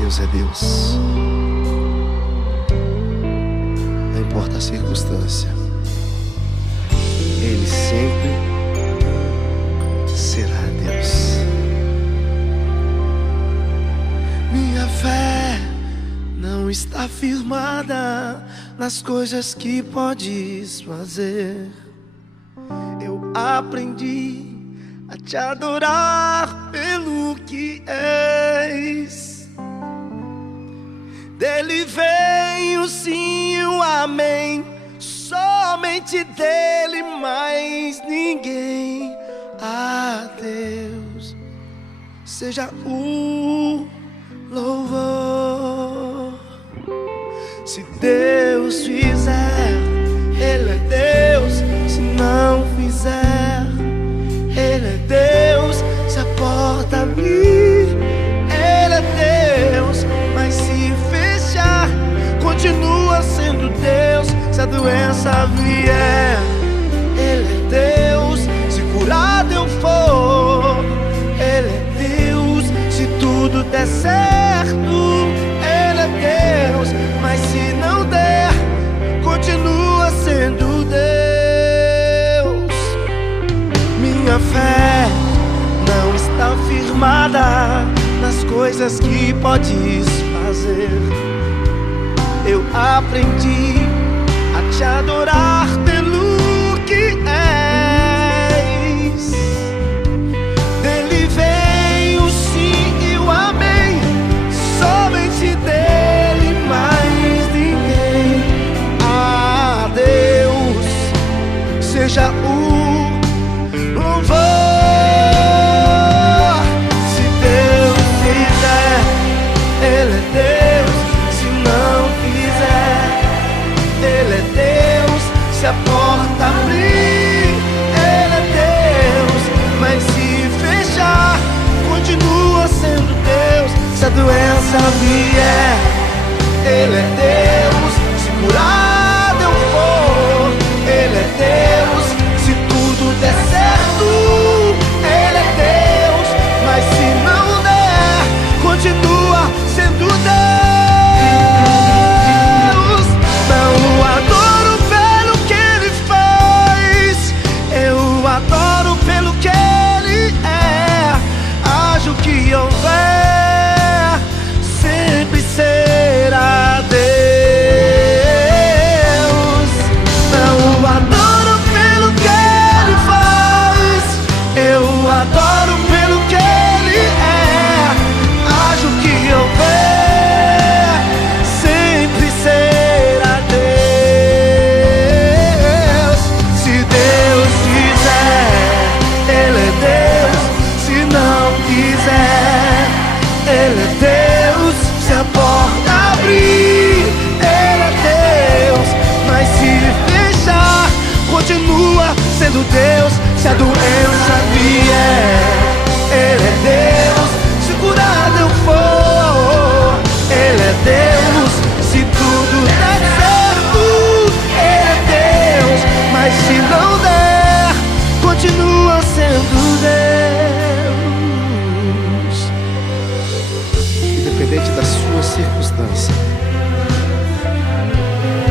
Deus é Deus. Não importa a circunstância, Ele sempre será Deus. Minha fé não está firmada nas coisas que podes fazer. Eu aprendi a te adorar pelo que és. Dele vem o sim e o amém, somente dele, mais ninguém. A Deus seja o louvor. Se Deus fizer, Ele é Deus. Se não fizer, Ele é Deus. Se a porta abrir, Ele é Deus. Mas se fechar, continua sendo Deus. Se a doença vier, Ele é Deus. Se curado eu for, Ele é Deus. Se tudo der certo, Ele é Deus. Mas se não der, continua sendo Deus. Minha fé não está firmada nas coisas que podes fazer. Eu aprendi a te adorar pelo que és. Dele vem o sim e o amém, somente dele, mais ninguém. A Deus seja o louvor. Se Deus fizer, Ele é Deus. Se não fizer, Ele é Deus. Se a porta abrir, Ele é Deus. Mas se fechar, continua sendo Deus. Se a doença vier, Ele é Deus. Se curado eu for, Ele é Deus. Se tudo der certo, Ele é Deus. Mas se não der, continua sendo Deus. Não o adoro pelo que Ele faz, eu adoro pelo que Ele é. Haja o que houver, sempre será Deus. Não o adoro pelo que Ele faz, eu adoro pelo que Ele é. Haja o que houver, sempre será Deus. Se Deus quiser, Ele é Deus. Se não quiser, Ele é Deus. Se a porta abrir, Ele é Deus. Mas se fechar, continua sendo Deus. Se a doença vier, Ele é Deus. Se curado eu for, Ele é Deus. Se tudo der certo, Ele é Deus. Mas se não der, continua sendo Deus. Independente da sua circunstância,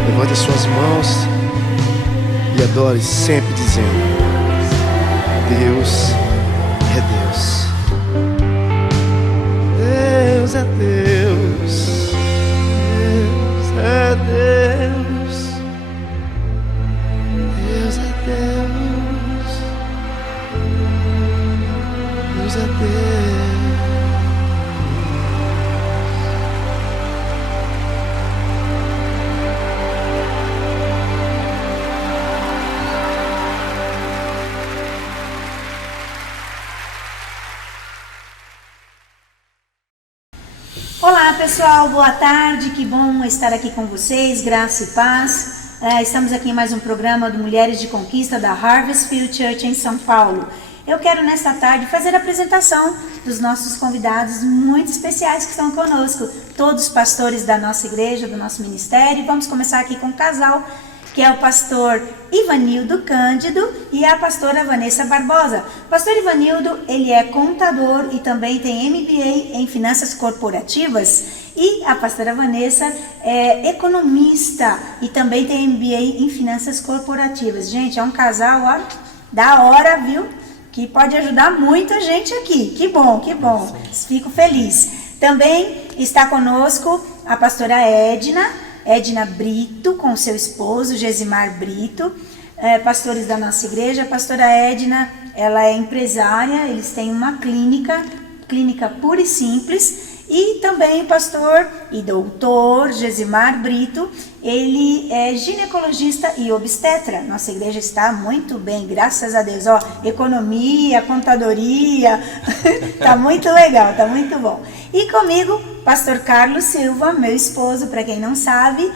levante as suas mãos e adore sempre dizendo: Deus é Deus. Deus é Deus. Deus é Deus. Deus é Deus. Deus é Deus. Olá pessoal, boa tarde, que bom estar aqui com vocês, graça e paz. Estamos aqui em mais um programa do Mulheres de Conquista da Harvest Field Church em São Paulo. Eu quero nesta tarde fazer a apresentação dos nossos convidados muito especiais que estão conosco, todos pastores da nossa igreja, do nosso ministério. Vamos começar aqui com um casal que é o pastor Ivanildo Cândido e a pastora Vanessa Barbosa. Pastor Ivanildo, ele é contador e também tem MBA em finanças corporativas, e a pastora Vanessa é economista e também tem MBA em finanças corporativas. Gente, é um casal, ó, da hora, viu? Que pode ajudar muita gente aqui. Que bom, que bom. Fico feliz. Também está conosco a pastora Edna Brito, com seu esposo, Gesimar Brito, pastores da nossa igreja. A pastora Edna, ela é empresária, eles têm uma clínica pura e simples. E também o pastor e doutor Gesimar Brito, ele é ginecologista e obstetra. Nossa igreja está muito bem, graças a Deus. Ó, economia, contadoria, tá muito legal, tá muito bom. E comigo, pastor Carlos Silva, meu esposo, para quem não sabe,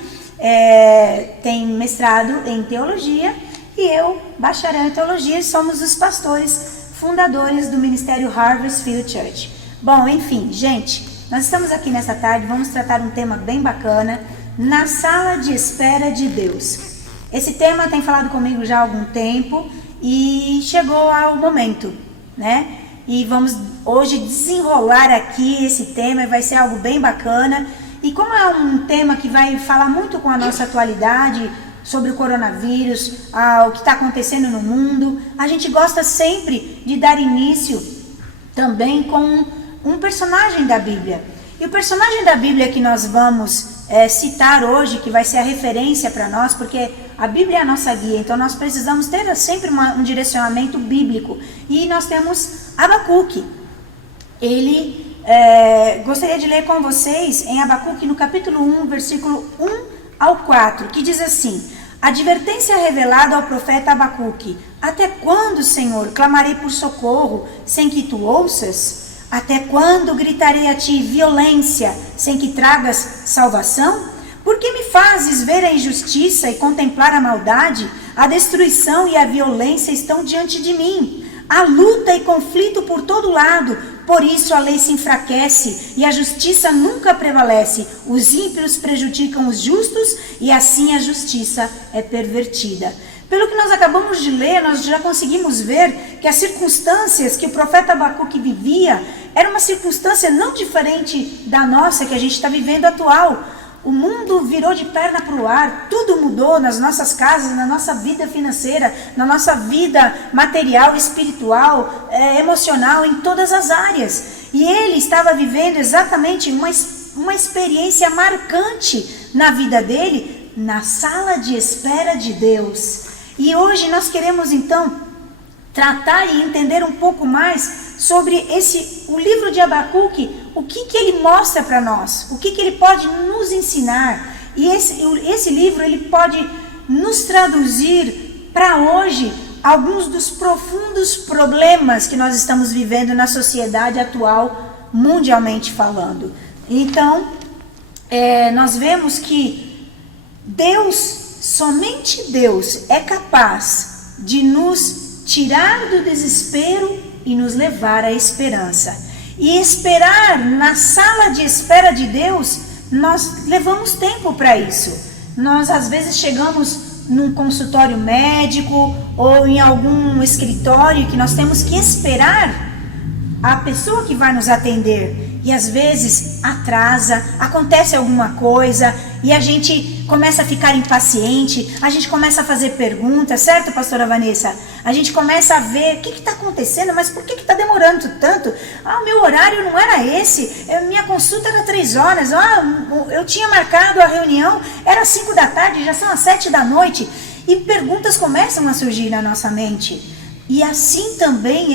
tem mestrado em teologia e eu, bacharel em teologia, e somos os pastores fundadores do Ministério Harvest Field Church. Bom, enfim, gente, nós estamos aqui nessa tarde, vamos tratar um tema bem bacana, na sala de espera de Deus. Esse tema tem falado comigo já há algum tempo e chegou ao momento, né? E vamos hoje desenrolar aqui esse tema, vai ser algo bem bacana. E como é um tema que vai falar muito com a nossa atualidade, sobre o coronavírus, o que está acontecendo no mundo, a gente gosta sempre de dar início também com um personagem da Bíblia. E o personagem da Bíblia que nós vamos citar hoje, que vai ser a referência para nós, porque a Bíblia é a nossa guia, então nós precisamos ter sempre um direcionamento bíblico. E nós temos Abacuque. Ele, gostaria de ler com vocês em Abacuque, no capítulo 1, versículo 1 ao 4, que diz assim: advertência revelada ao profeta Abacuque: até quando, Senhor, clamarei por socorro, sem que tu ouças? Até quando gritarei a ti violência, sem que tragas salvação? Por que me fazes ver a injustiça e contemplar a maldade? A destruição e a violência estão diante de mim. Há luta e conflito por todo lado, por isso a lei se enfraquece e a justiça nunca prevalece. Os ímpios prejudicam os justos e assim a justiça é pervertida. Pelo que nós acabamos de ler, nós já conseguimos ver que as circunstâncias que o profeta Abacuque vivia era uma circunstância não diferente da nossa que a gente está vivendo atual. O mundo virou de perna para o ar, tudo mudou nas nossas casas, na nossa vida financeira, na nossa vida material, espiritual, emocional, em todas as áreas. E ele estava vivendo exatamente uma experiência marcante na vida dele, na sala de espera de Deus. E hoje nós queremos então tratar e entender um pouco mais sobre o livro de Abacuque, o que ele mostra para nós, o que ele pode nos ensinar. E esse livro ele pode nos traduzir para hoje alguns dos profundos problemas que nós estamos vivendo na sociedade atual, mundialmente falando. Então, nós vemos que somente Deus é capaz de nos tirar do desespero e nos levar à esperança. E esperar na sala de espera de Deus, nós levamos tempo para isso. Nós às vezes chegamos num consultório médico ou em algum escritório que nós temos que esperar a pessoa que vai nos atender. E às vezes atrasa, acontece alguma coisa e a gente começa a ficar impaciente, a gente começa a fazer perguntas, certo, pastora Vanessa? A gente começa a ver o que está acontecendo, mas por que está demorando tanto? O meu horário não era esse, minha consulta era 3 horas, eu tinha marcado a reunião, era 5 da tarde, já são as 7 da noite. E perguntas começam a surgir na nossa mente. E assim também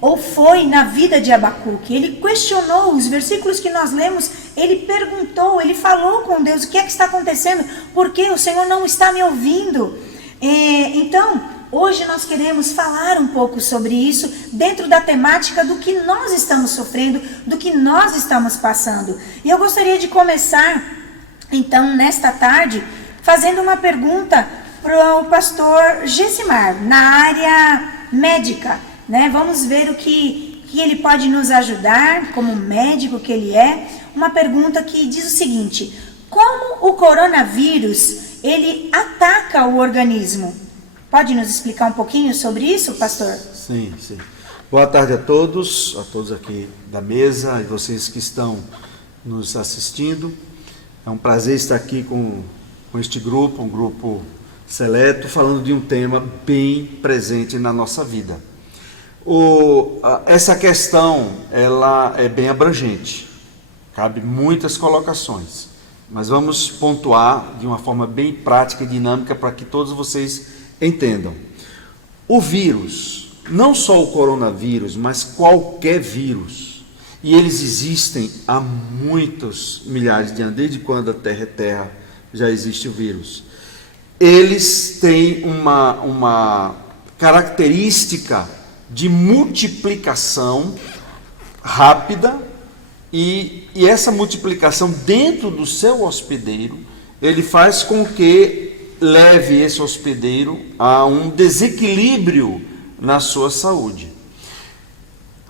ou foi na vida de Abacuque. Ele questionou os versículos que nós lemos, ele perguntou, ele falou com Deus, o que é que está acontecendo? Por que o Senhor não está me ouvindo? Então, hoje nós queremos falar um pouco sobre isso, dentro da temática do que nós estamos sofrendo, do que nós estamos passando. E eu gostaria de começar, então, nesta tarde, fazendo uma pergunta para o pastor Gesimar, na área médica. Vamos ver o que ele pode nos ajudar, como médico que ele é. Uma pergunta que diz o seguinte: como o coronavírus ele ataca o organismo. Pode nos explicar um pouquinho sobre isso, pastor? Sim. Boa tarde a todos aqui da mesa e vocês que estão nos assistindo. É um prazer estar aqui com este grupo, um grupo seleto, falando de um tema bem presente na nossa vida. Essa questão, ela é bem abrangente, cabe muitas colocações, mas vamos pontuar de uma forma bem prática e dinâmica para que todos vocês entendam. O vírus, não só o coronavírus, mas qualquer vírus, e eles existem há muitos milhares de anos, desde quando a Terra é Terra já existe o vírus. Eles têm uma característica de multiplicação rápida e essa multiplicação dentro do seu hospedeiro, ele faz com que leve esse hospedeiro a um desequilíbrio na sua saúde.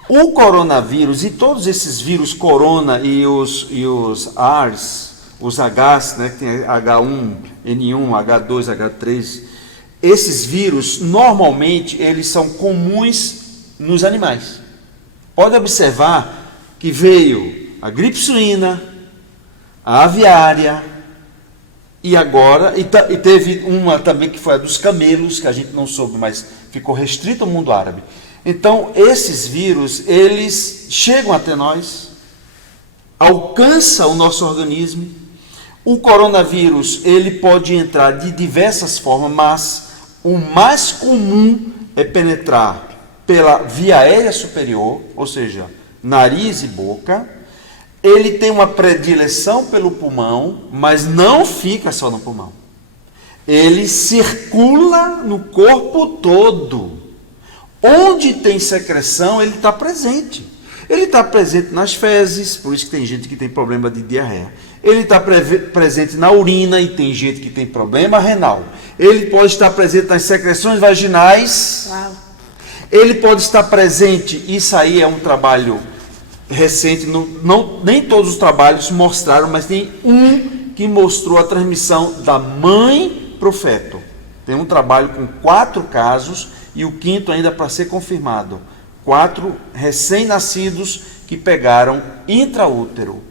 O coronavírus e todos esses vírus corona e os ARS, os Hs, né, que tem H1N1, H2, H3, esses vírus, normalmente, eles são comuns nos animais. Pode observar que veio a gripe suína, a aviária, e agora, e teve uma também que foi a dos camelos, que a gente não soube, mas ficou restrito ao mundo árabe. Então, esses vírus, eles chegam até nós, alcançam o nosso organismo. O coronavírus, ele pode entrar de diversas formas, mas o mais comum é penetrar pela via aérea superior, ou seja, nariz e boca. Ele tem uma predileção pelo pulmão, mas não fica só no pulmão. Ele circula no corpo todo. Onde tem secreção, ele está presente. Ele está presente nas fezes, por isso que tem gente que tem problema de diarreia. Ele está presente na urina e tem gente que tem problema renal. Ele pode estar presente nas secreções vaginais. Uau. Ele pode estar presente, isso aí é um trabalho recente, nem todos os trabalhos mostraram, mas tem um que mostrou a transmissão da mãe para o feto. Tem um trabalho com 4 casos e o 5º ainda para ser confirmado. 4 recém-nascidos que pegaram intraútero.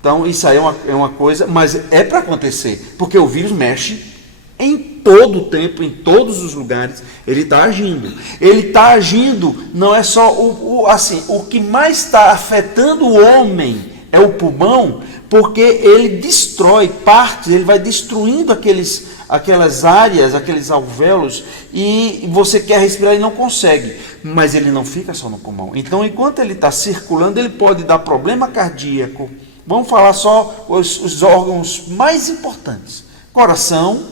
Então, isso aí é uma coisa, mas é para acontecer, porque o vírus mexe em todo o tempo, em todos os lugares, ele está agindo. Ele está agindo, não é só o que mais está afetando o homem é o pulmão, porque ele destrói partes, ele vai destruindo aquelas áreas, aqueles alvéolos, e você quer respirar e não consegue, mas ele não fica só no pulmão. Então, enquanto ele está circulando, ele pode dar problema cardíaco. Vamos falar só os órgãos mais importantes: coração,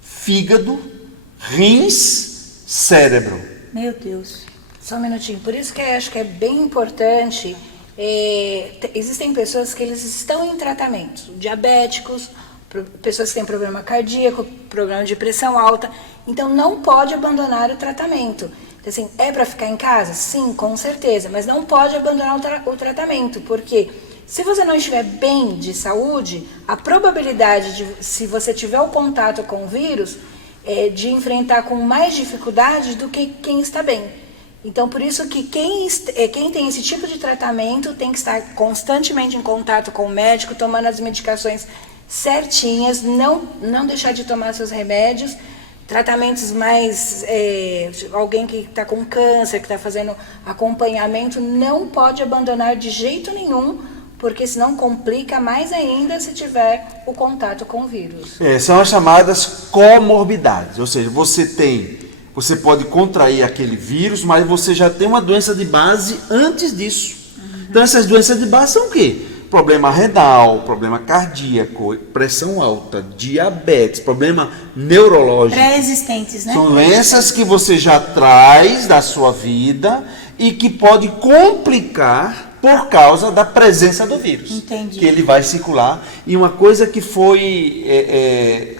fígado, rins, cérebro. Meu Deus. Só um minutinho. Por isso que eu acho que é bem importante. Existem pessoas que eles estão em tratamento, diabéticos, pessoas que têm problema cardíaco, problema de pressão alta. Então não pode abandonar o tratamento. Então, assim, é para ficar em casa? Sim, com certeza. Mas não pode abandonar o tratamento, porque se você não estiver bem de saúde, a probabilidade de, se você tiver o contato com o vírus, de enfrentar com mais dificuldade do que quem está bem. Então, por isso que quem tem esse tipo de tratamento tem que estar constantemente em contato com o médico, tomando as medicações certinhas, não deixar de tomar seus remédios. Tratamentos mais, alguém que está com câncer, que está fazendo acompanhamento, não pode abandonar de jeito nenhum, porque senão complica mais ainda se tiver o contato com o vírus. São as chamadas comorbidades, ou seja, você pode contrair aquele vírus, mas você já tem uma doença de base antes disso. Então essas doenças de base são o quê? Problema renal, problema cardíaco, pressão alta, diabetes, problema neurológico. Pré-existentes, né? São doenças que você já traz da sua vida e que pode complicar por causa da presença do vírus. Entendi. Que ele vai circular. E uma coisa que foi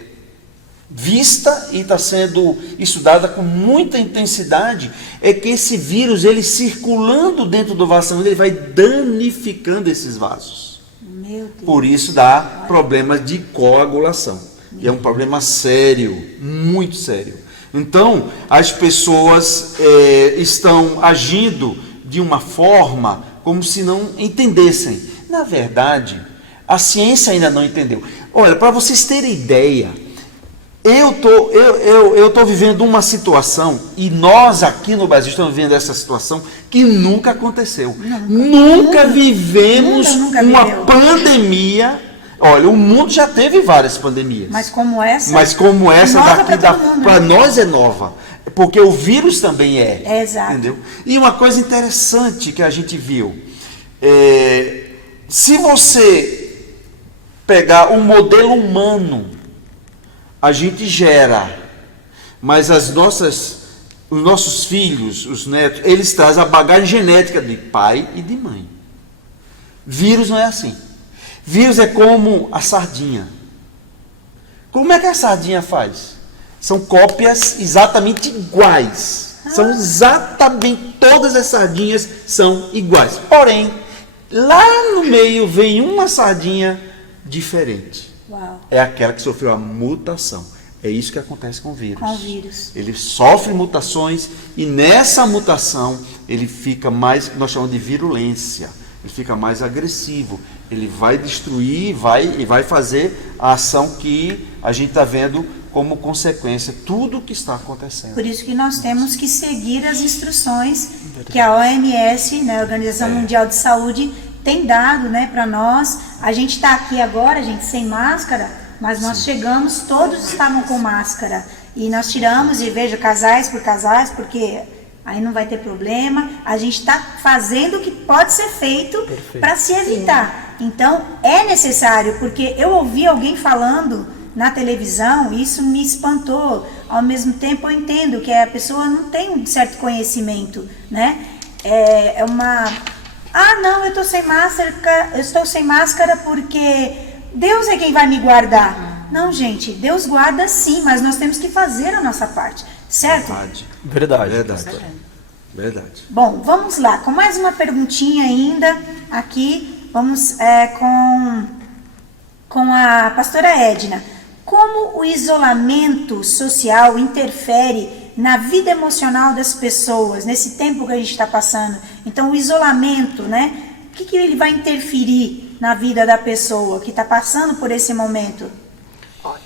vista e está sendo estudada com muita intensidade é que esse vírus, ele circulando dentro do vaso sanguíneo, ele vai danificando esses vasos. Meu Deus. Por isso dá problemas de coagulação. E é um problema sério, muito sério. Então, as pessoas estão agindo de uma forma como se não entendessem. Na verdade, a ciência ainda não entendeu. Olha, para vocês terem ideia, eu tô vivendo uma situação, e nós aqui no Brasil estamos vivendo essa situação que nunca aconteceu. Nunca vivemos uma pandemia. Olha, o mundo já teve várias pandemias. Mas como essa daqui, para nós é nova. Porque o vírus também é. Exato. Entendeu? E uma coisa interessante que a gente viu, se você pegar o modelo humano, a gente gera, mas os nossos filhos, os netos, eles trazem a bagagem genética de pai e de mãe. Vírus não é assim. Vírus é como a sardinha. Como é que a sardinha faz? São cópias exatamente iguais. São exatamente, todas as sardinhas são iguais. Porém, lá no meio vem uma sardinha diferente. Uau. É aquela que sofreu a mutação. É isso que acontece com o vírus. Com o vírus. Ele sofre mutações e nessa mutação ele fica mais, nós chamamos de virulência. Ele fica mais agressivo. Ele vai destruir e vai fazer a ação que a gente está vendo como consequência tudo o que está acontecendo. Por isso que nós temos que seguir as instruções que a OMS, né, a Organização Mundial de Saúde, tem dado, né, para nós. A gente está aqui agora, gente, sem máscara, mas nós chegamos, todos estavam com máscara. E nós tiramos, e veja, casais por casais, porque aí não vai ter problema. A gente está fazendo o que pode ser feito para se evitar. Então, é necessário, porque eu ouvi alguém falando na televisão, e isso me espantou. Ao mesmo tempo, eu entendo que a pessoa não tem um certo conhecimento, né? Não, eu estou sem máscara porque Deus é quem vai me guardar. Não, gente, Deus guarda sim, mas nós temos que fazer a nossa parte, certo? Verdade. Bom, vamos lá, com mais uma perguntinha ainda aqui, vamos com a pastora Edna. Como o isolamento social interfere na vida emocional das pessoas, nesse tempo que a gente está passando? Então, o isolamento, né? O que ele vai interferir na vida da pessoa que está passando por esse momento?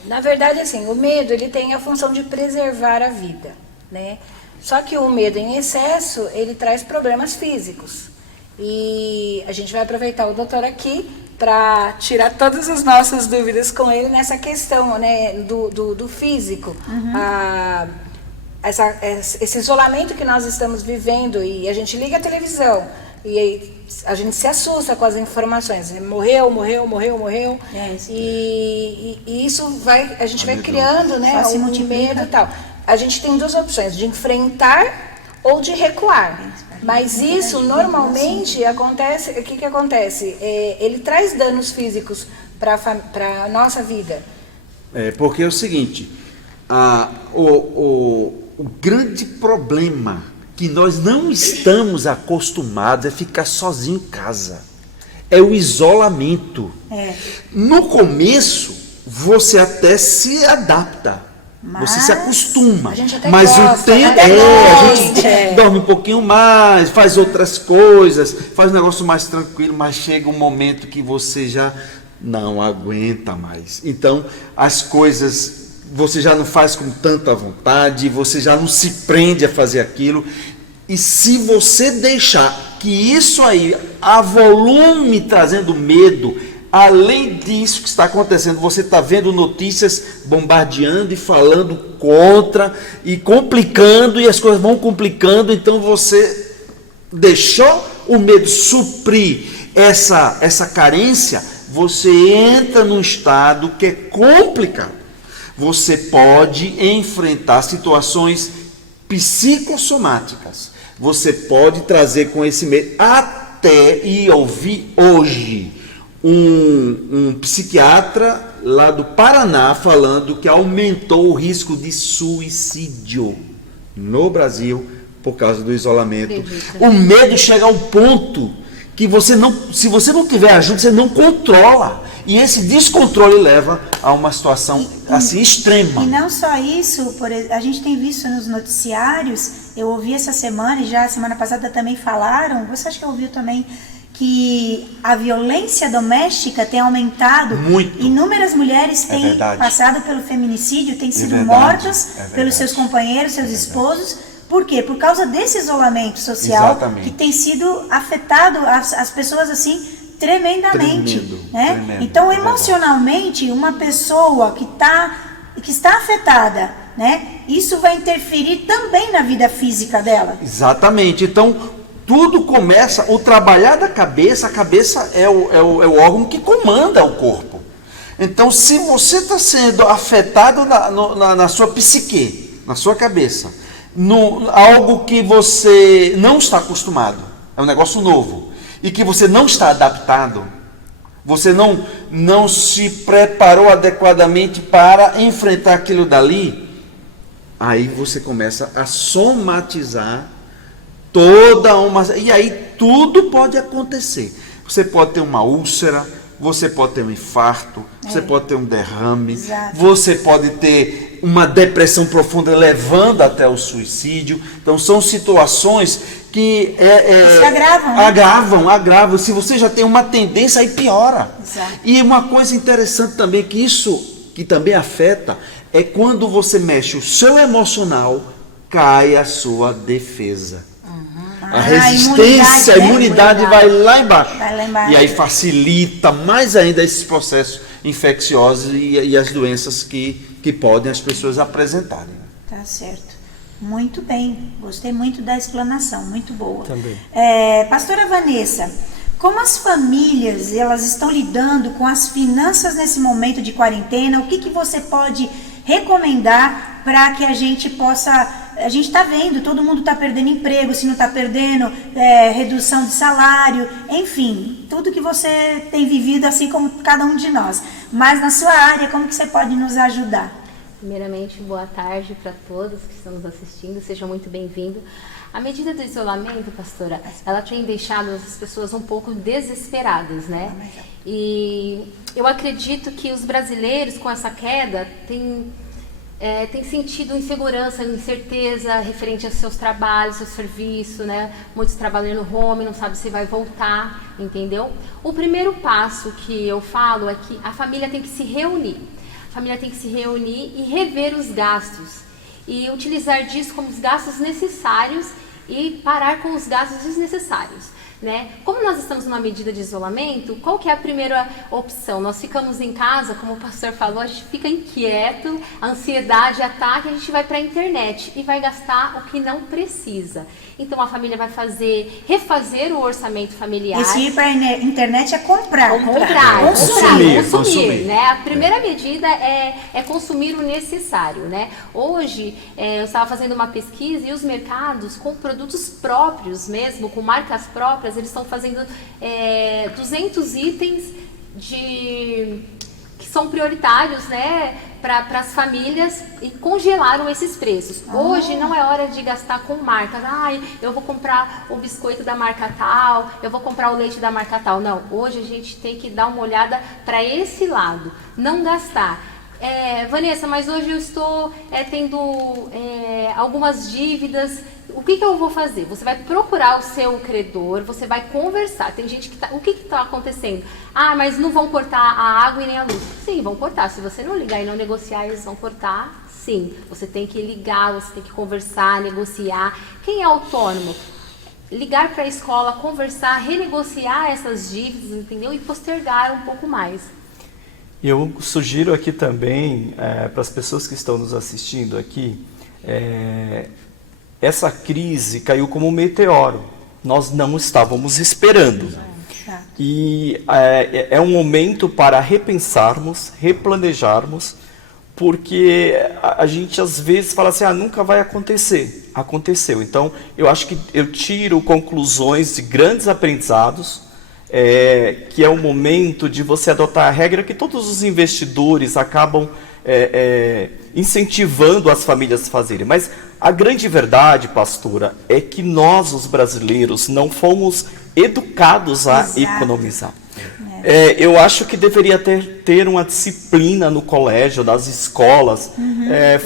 Na verdade, assim, o medo, ele tem a função de preservar a vida, né? Só que o medo em excesso, ele traz problemas físicos. E a gente vai aproveitar o doutor aqui para tirar todas as nossas dúvidas com ele nessa questão, né, do físico. Esse isolamento que nós estamos vivendo, e a gente liga a televisão e aí a gente se assusta com as informações. Morreu. E isso a gente vai criando, né, um medo e tal. A gente tem duas opções, de enfrentar ou de recuar. Mas isso normalmente acontece. O que acontece? Ele traz danos físicos para a nossa vida. Porque é o seguinte, o grande problema que nós não estamos acostumados é ficar sozinho em casa. É o isolamento. No começo, você até se adapta. Você se acostuma, mas o tempo a gente dorme um pouquinho mais, faz outras coisas, faz um negócio mais tranquilo, mas chega um momento que você já não aguenta mais. Então, as coisas você já não faz com tanta vontade, você já não se prende a fazer aquilo. E se você deixar que isso aí avolume trazendo medo, além disso que está acontecendo, você está vendo notícias bombardeando e falando contra e complicando, e as coisas vão complicando, então você deixou o medo suprir essa carência, você entra num estado que é complicado. Você pode enfrentar situações psicossomáticas, você pode trazer com esse medo, até, e eu vi hoje um psiquiatra lá do Paraná falando que aumentou o risco de suicídio no Brasil por causa do isolamento. O medo chega ao ponto que se você não tiver ajuda, você não controla. E esse descontrole leva a uma situação assim extrema. E não só isso, a gente tem visto nos noticiários, eu ouvi essa semana, e já a semana passada também falaram, você acha que ouviu também, que a violência doméstica tem aumentado. Muito. Inúmeras mulheres têm passado pelo feminicídio, têm sido mortas pelos seus companheiros, seus esposos. Por quê? Por causa desse isolamento social. Exatamente. Que tem sido afetado as pessoas assim tremendamente. Né? Tremendo, então, emocionalmente, uma pessoa que está afetada, né? Isso vai interferir também na vida física dela. Exatamente. Então, tudo começa, o trabalhar da cabeça, a cabeça é o órgão que comanda o corpo. Então, se você está sendo afetado na sua psique, na sua cabeça, algo que você não está acostumado, é um negócio novo, e que você não está adaptado, você não se preparou adequadamente para enfrentar aquilo dali, aí você começa a somatizar e aí tudo pode acontecer. Você pode ter uma úlcera, você pode ter um infarto, você pode ter um derrame, você pode ter uma depressão profunda levando até o suicídio. Então são situações que se agravam, né? agravam. Se você já tem uma tendência, aí piora. Exato. E uma coisa interessante também, que também afeta, é quando você mexe o seu emocional, cai a sua defesa. A resistência, a imunidade vai lá embaixo. E aí facilita mais ainda esses processos infecciosos e as doenças que podem as pessoas apresentarem. Tá certo. Muito bem. Gostei muito da explanação. Muito boa. Também. Pastora Vanessa, como as famílias elas estão lidando com as finanças nesse momento de quarentena? O que você pode recomendar para que a gente possa... A gente está vendo, todo mundo está perdendo emprego, se não está perdendo, redução de salário, enfim, tudo que você tem vivido, assim como cada um de nós. Mas na sua área, como que você pode nos ajudar? Primeiramente, boa tarde para todos que estão nos assistindo, sejam muito bem-vindos. A medida do isolamento, pastora, ela tem deixado as pessoas um pouco desesperadas, né? E eu acredito que os brasileiros, com essa queda, têm sentido insegurança, incerteza referente aos seus trabalhos, seu serviço, né? Muitos trabalham no home, não sabem se vai voltar, entendeu? O primeiro passo que eu falo é que a família tem que se reunir. A família tem que se reunir e rever os gastos. E utilizar disso como os gastos necessários e parar com os gastos desnecessários. Né? Como nós estamos numa medida de isolamento, qual que é a primeira opção? Nós ficamos em casa, como o pastor falou, a gente fica inquieto, a ansiedade ataca, a gente vai para a internet e vai gastar o que não precisa. Então a família vai refazer o orçamento familiar. Esse ir para a internet é comprar. Consumir, né? A primeira medida é consumir o necessário, né? Hoje, eu estava fazendo uma pesquisa e os mercados com produtos próprios mesmo, com marcas próprias, eles estão fazendo 200 itens que são prioritários, né, para as famílias, e congelaram esses preços. Hoje não é hora de gastar com marcas. Eu vou comprar o biscoito da marca tal, eu vou comprar o leite da marca tal. Não, hoje a gente tem que dar uma olhada para esse lado, não gastar. Vanessa, mas hoje eu estou tendo algumas dívidas. O que eu vou fazer? Você vai procurar o seu credor, você vai conversar. Tem gente que o que está acontecendo? Mas não vão cortar a água e nem a luz. Sim, vão cortar. Se você não ligar e não negociar, eles vão cortar. Sim, você tem que ligar, você tem que conversar, negociar. Quem é autônomo? Ligar para a escola, conversar, renegociar essas dívidas, entendeu? E postergar um pouco mais. Eu sugiro aqui também, para as pessoas que estão nos assistindo aqui, essa crise caiu como um meteoro. Nós não estávamos esperando. E é um momento para repensarmos, replanejarmos, porque a gente às vezes fala assim, nunca vai acontecer. Aconteceu. Então, eu acho que eu tiro conclusões de grandes aprendizados, que é o momento de você adotar a regra que todos os investidores acabam incentivando as famílias a fazerem. Mas a grande verdade, pastora, é que nós, os brasileiros, não fomos educados a economizar. Eu acho que deveria ter uma disciplina no colégio, nas escolas,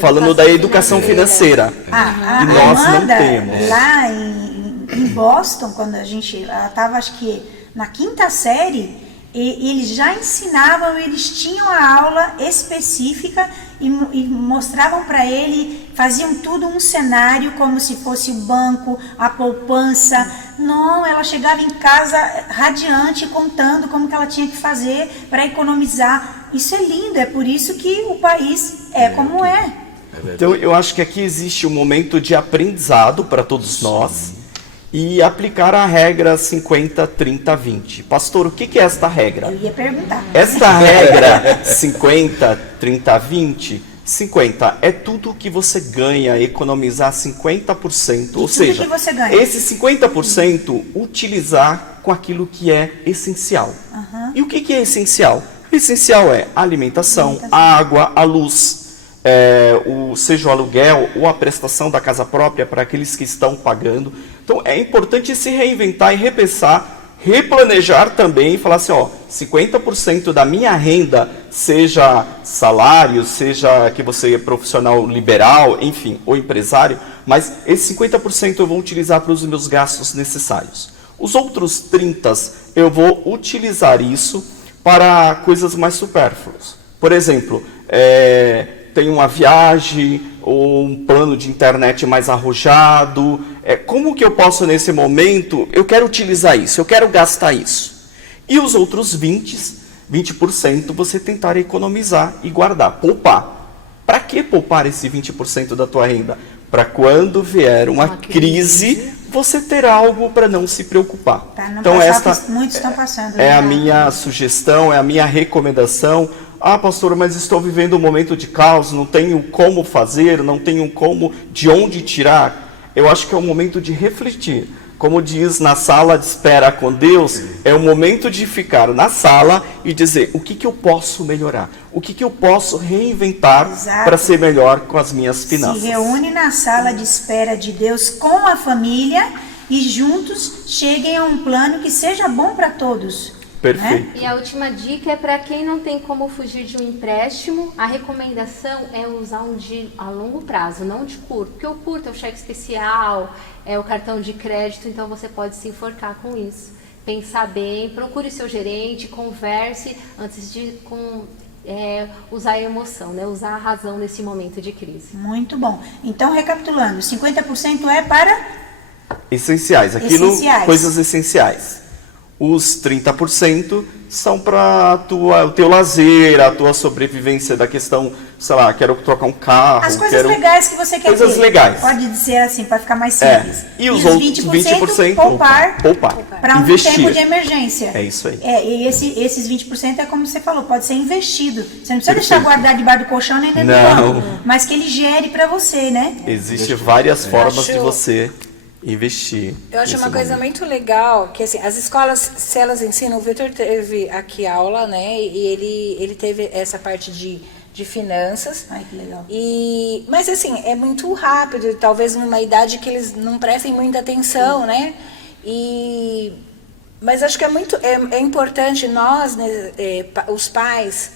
falando da educação financeira. A E nós não Amanda, temos. lá em Boston, quando ela estava, acho que na 5ª série, eles já ensinavam, eles tinham a aula específica e mostravam para ele, faziam tudo um cenário como se fosse o banco, a poupança. Não, ela chegava em casa radiante, contando como que ela tinha que fazer para economizar. Isso é lindo, é por isso que o país é como é. Então, eu acho que aqui existe um momento de aprendizado para todos nós e aplicar a regra 50, 30, 20. Pastor, o que é esta regra? Eu ia perguntar. Esta regra 50, 30, 20, 50 é tudo que você ganha, economizar 50%, ou seja, que você ganha. esse 50% utilizar com aquilo que é essencial. E o que é essencial? O essencial é a alimentação, a água, a luz, seja o aluguel ou a prestação da casa própria para aqueles que estão pagando. Então é importante se reinventar e repensar, replanejar também e falar assim, 50% da minha renda, seja salário, seja que você é profissional liberal, enfim, ou empresário, mas esse 50% eu vou utilizar para os meus gastos necessários. Os outros 30% eu vou utilizar isso para coisas mais supérfluas. Por exemplo, tem uma viagem ou um plano de internet mais arrojado. Como que eu posso, nesse momento, eu quero utilizar isso, eu quero gastar isso. E os outros 20% você tentar economizar e guardar, poupar. Para que poupar esse 20% da tua renda? Para quando vier uma crise, você ter algo para não se preocupar. Então esta muitos estão passando. É a minha sugestão, é a minha recomendação. Pastor, mas estou vivendo um momento de caos, não tenho como fazer, não tenho de onde tirar. Eu acho que é o momento de refletir. Como diz na sala de espera com Deus, é o momento de ficar na sala e dizer o que eu posso melhorar, o que eu posso reinventar para ser melhor com as minhas finanças. Se reúne na sala de espera de Deus com a família e juntos cheguem a um plano que seja bom para todos. Perfeito. E a última dica é para quem não tem como fugir de um empréstimo, a recomendação é usar um de a longo prazo, não de curto. Porque o curto é o cheque especial, é o cartão de crédito, então você pode se enforcar com isso. Pensar bem, procure seu gerente, converse antes de usar a emoção, né? Usar a razão nesse momento de crise. Muito bom. Então, recapitulando, 50% é para? Essenciais, coisas essenciais. Os 30% são para o teu lazer, a tua sobrevivência da questão, sei lá, quero trocar um carro. As coisas legais que você quer ter. Coisas legais. Pode dizer assim, para ficar mais simples. E os outros 20% poupar para um investir. tempo de emergência. É isso aí. E esses 20% é como você falou, pode ser investido. Você não precisa deixar guardar debaixo do colchão nem dentro do banco, mas que ele gere para você, né? Existem várias formas de você investir. Eu acho uma coisa muito legal, que assim, as escolas, se elas ensinam, o Vitor teve aqui aula, né, e ele teve essa parte de finanças. Ai, que legal. Mas assim, é muito rápido, talvez numa idade que eles não prestem muita atenção, né, mas acho que é importante nós, né, os pais,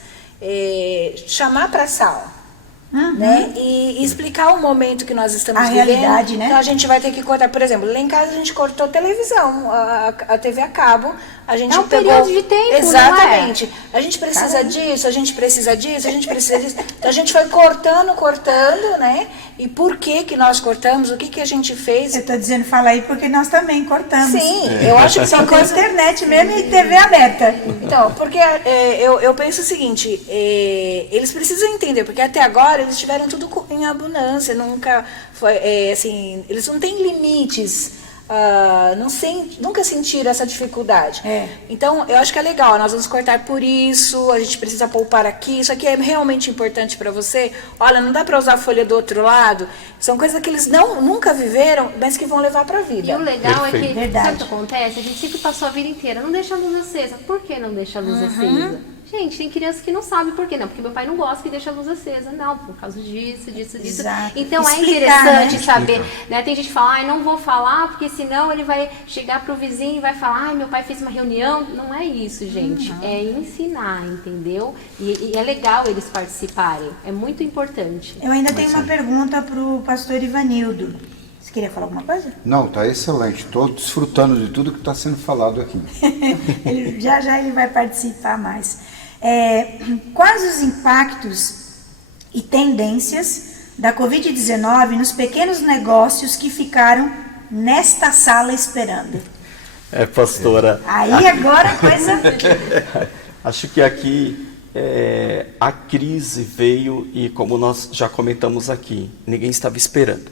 chamar para a sala. Né? E explicar o momento que nós estamos vivendo. Realidade, né? Então a gente vai ter que cortar, por exemplo, lá em casa a gente cortou televisão, a TV a cabo, a gente pegou período de tempo, exatamente. A gente precisa disso, a gente precisa disso, a gente precisa disso. Então a gente foi cortando, né? E por que nós cortamos? O que a gente fez? Eu tô dizendo, fala aí, porque nós também cortamos. Sim, eu acho que só com a internet mesmo e TV aberta. Então, porque eu penso o seguinte, eles precisam entender, porque até agora eles tiveram tudo em abundância, nunca foi, assim, eles não têm limites, nunca sentiram essa dificuldade. Então, eu acho que é legal, nós vamos cortar por isso, a gente precisa poupar aqui, isso aqui é realmente importante para você. Olha, não dá para usar a folha do outro lado, são coisas que eles nunca viveram, mas que vão levar para a vida. E o legal é que, verdade. sabe o que acontece? A gente sempre passou a vida inteira, não deixa a luz acesa. Por que não deixa a luz acesa? Gente, tem criança que não sabe por quê. Não, porque meu pai não gosta que deixa a luz acesa. Não, por causa disso. Exato. Então Explicar, é interessante né? saber, né? Tem gente que fala, não vou falar, porque senão ele vai chegar pro vizinho e vai falar, meu pai fez uma reunião. Não é isso, gente. É ensinar, entendeu? E é legal eles participarem. É muito importante. Eu ainda tenho uma pergunta para o pastor Ivanildo. Você queria falar alguma coisa? Não, tá excelente. Estou desfrutando de tudo que está sendo falado aqui. Já ele vai participar mais. Quais os impactos e tendências da Covid-19 nos pequenos negócios que ficaram nesta sala esperando? Pastora. Aí agora a coisa... Acho que aqui a crise veio e, como nós já comentamos aqui, ninguém estava esperando.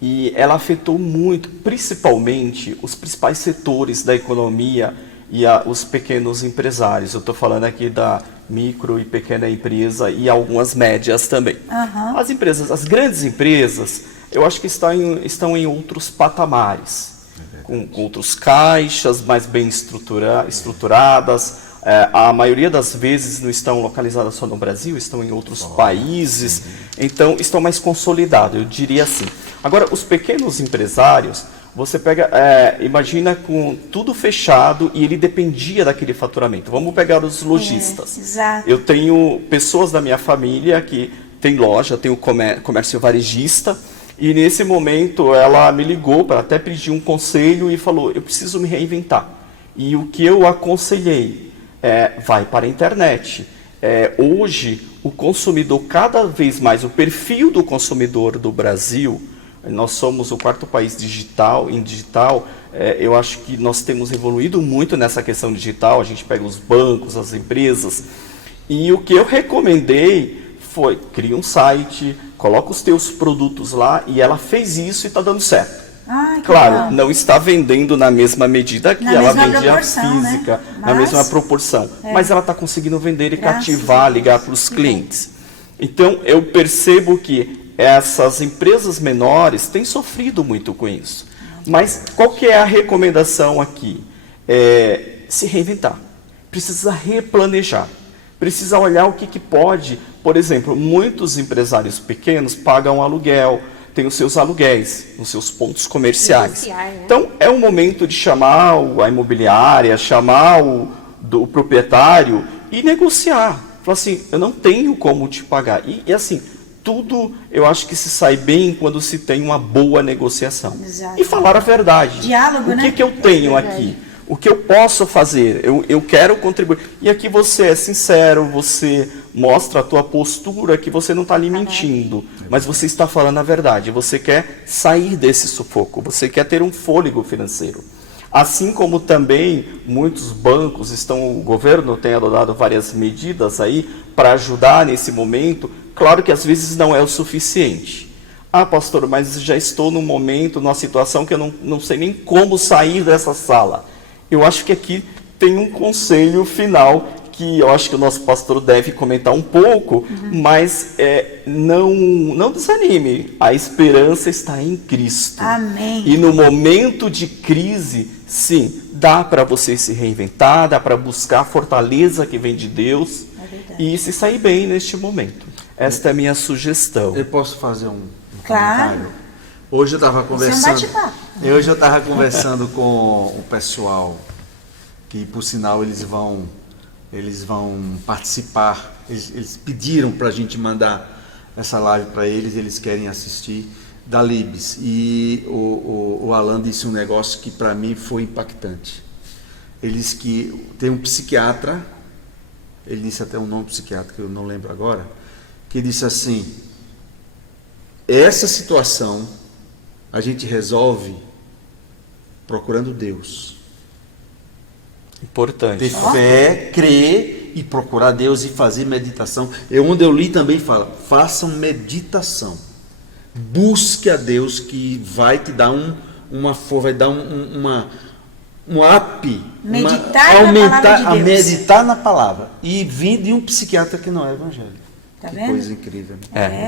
E ela afetou muito, principalmente, os principais setores da economia e os pequenos empresários. Eu estou falando aqui da micro e pequena empresa e algumas médias também. As empresas, as grandes empresas, eu acho que estão em outros patamares, com outros caixas mais bem estruturadas. A maioria das vezes não estão localizadas só no Brasil, estão em outros países, então estão mais consolidados, eu diria assim. Agora, os pequenos empresários, você pega, imagina com tudo fechado e ele dependia daquele faturamento. Vamos pegar os lojistas. Exato. Eu tenho pessoas da minha família que tem loja, tem o comércio varejista, e nesse momento ela me ligou para até pedir um conselho e falou, eu preciso me reinventar. E o que eu aconselhei vai para a internet. Hoje, o consumidor, cada vez mais, o perfil do consumidor do Brasil, nós somos o 4º país em digital, eu acho que nós temos evoluído muito nessa questão digital, a gente pega os bancos, as empresas, e o que eu recomendei foi, cria um site, coloca os teus produtos lá, e ela fez isso e está dando certo. Claro, legal. não está vendendo na mesma medida que ela vendia física, né? na mesma proporção, mas ela está conseguindo vender e cativar, ligar para os clientes. Então, eu percebo que essas empresas menores têm sofrido muito com isso. Mas qual que é a recomendação aqui? Se reinventar. Precisa replanejar. Precisa olhar o que pode. Por exemplo, muitos empresários pequenos pagam aluguel, têm os seus aluguéis, os seus pontos comerciais. Né? Então, é o momento de chamar a imobiliária, chamar o proprietário e negociar. Falar assim, eu não tenho como te pagar. E assim, tudo eu acho que se sai bem quando se tem uma boa negociação. Exato. E falar a verdade. Diálogo, o né? que eu tenho aqui? O que eu posso fazer? Eu quero contribuir. E aqui você é sincero, você mostra a tua postura, que você não está ali mentindo, mas você está falando a verdade. Você quer sair desse sufoco, você quer ter um fôlego financeiro. Assim como também muitos bancos o governo tem adotado várias medidas aí para ajudar nesse momento. Claro que às vezes não é o suficiente. Pastor, mas já estou num momento, numa situação que eu não sei nem como sair dessa sala. Eu acho que aqui tem um conselho final que eu acho que o nosso pastor deve comentar um pouco, mas não desanime. A esperança está em Cristo. Amém. E no momento de crise, sim, dá para você se reinventar, dá para buscar a fortaleza que vem de Deus e se sair bem neste momento. Esta é a minha sugestão. Eu posso fazer um Claro. comentário? Hoje eu estava conversando. Isso é um conversando com o pessoal que, por sinal, eles vão participar. Eles pediram para a gente mandar essa live para eles querem assistir, da Libes. E o Alan disse um negócio que para mim foi impactante. Ele disse que tem um psiquiatra, ele disse até um nome psiquiatra que eu não lembro agora, que disse assim: essa situação a gente resolve procurando Deus. Importante. Ter fé, crer e procurar Deus e fazer meditação. Onde eu li também fala, façam meditação. Busque a Deus, que vai te dar vai dar um up. Meditar na palavra. E vir de um psiquiatra que não é evangélico. Tá que vendo? coisa incrível.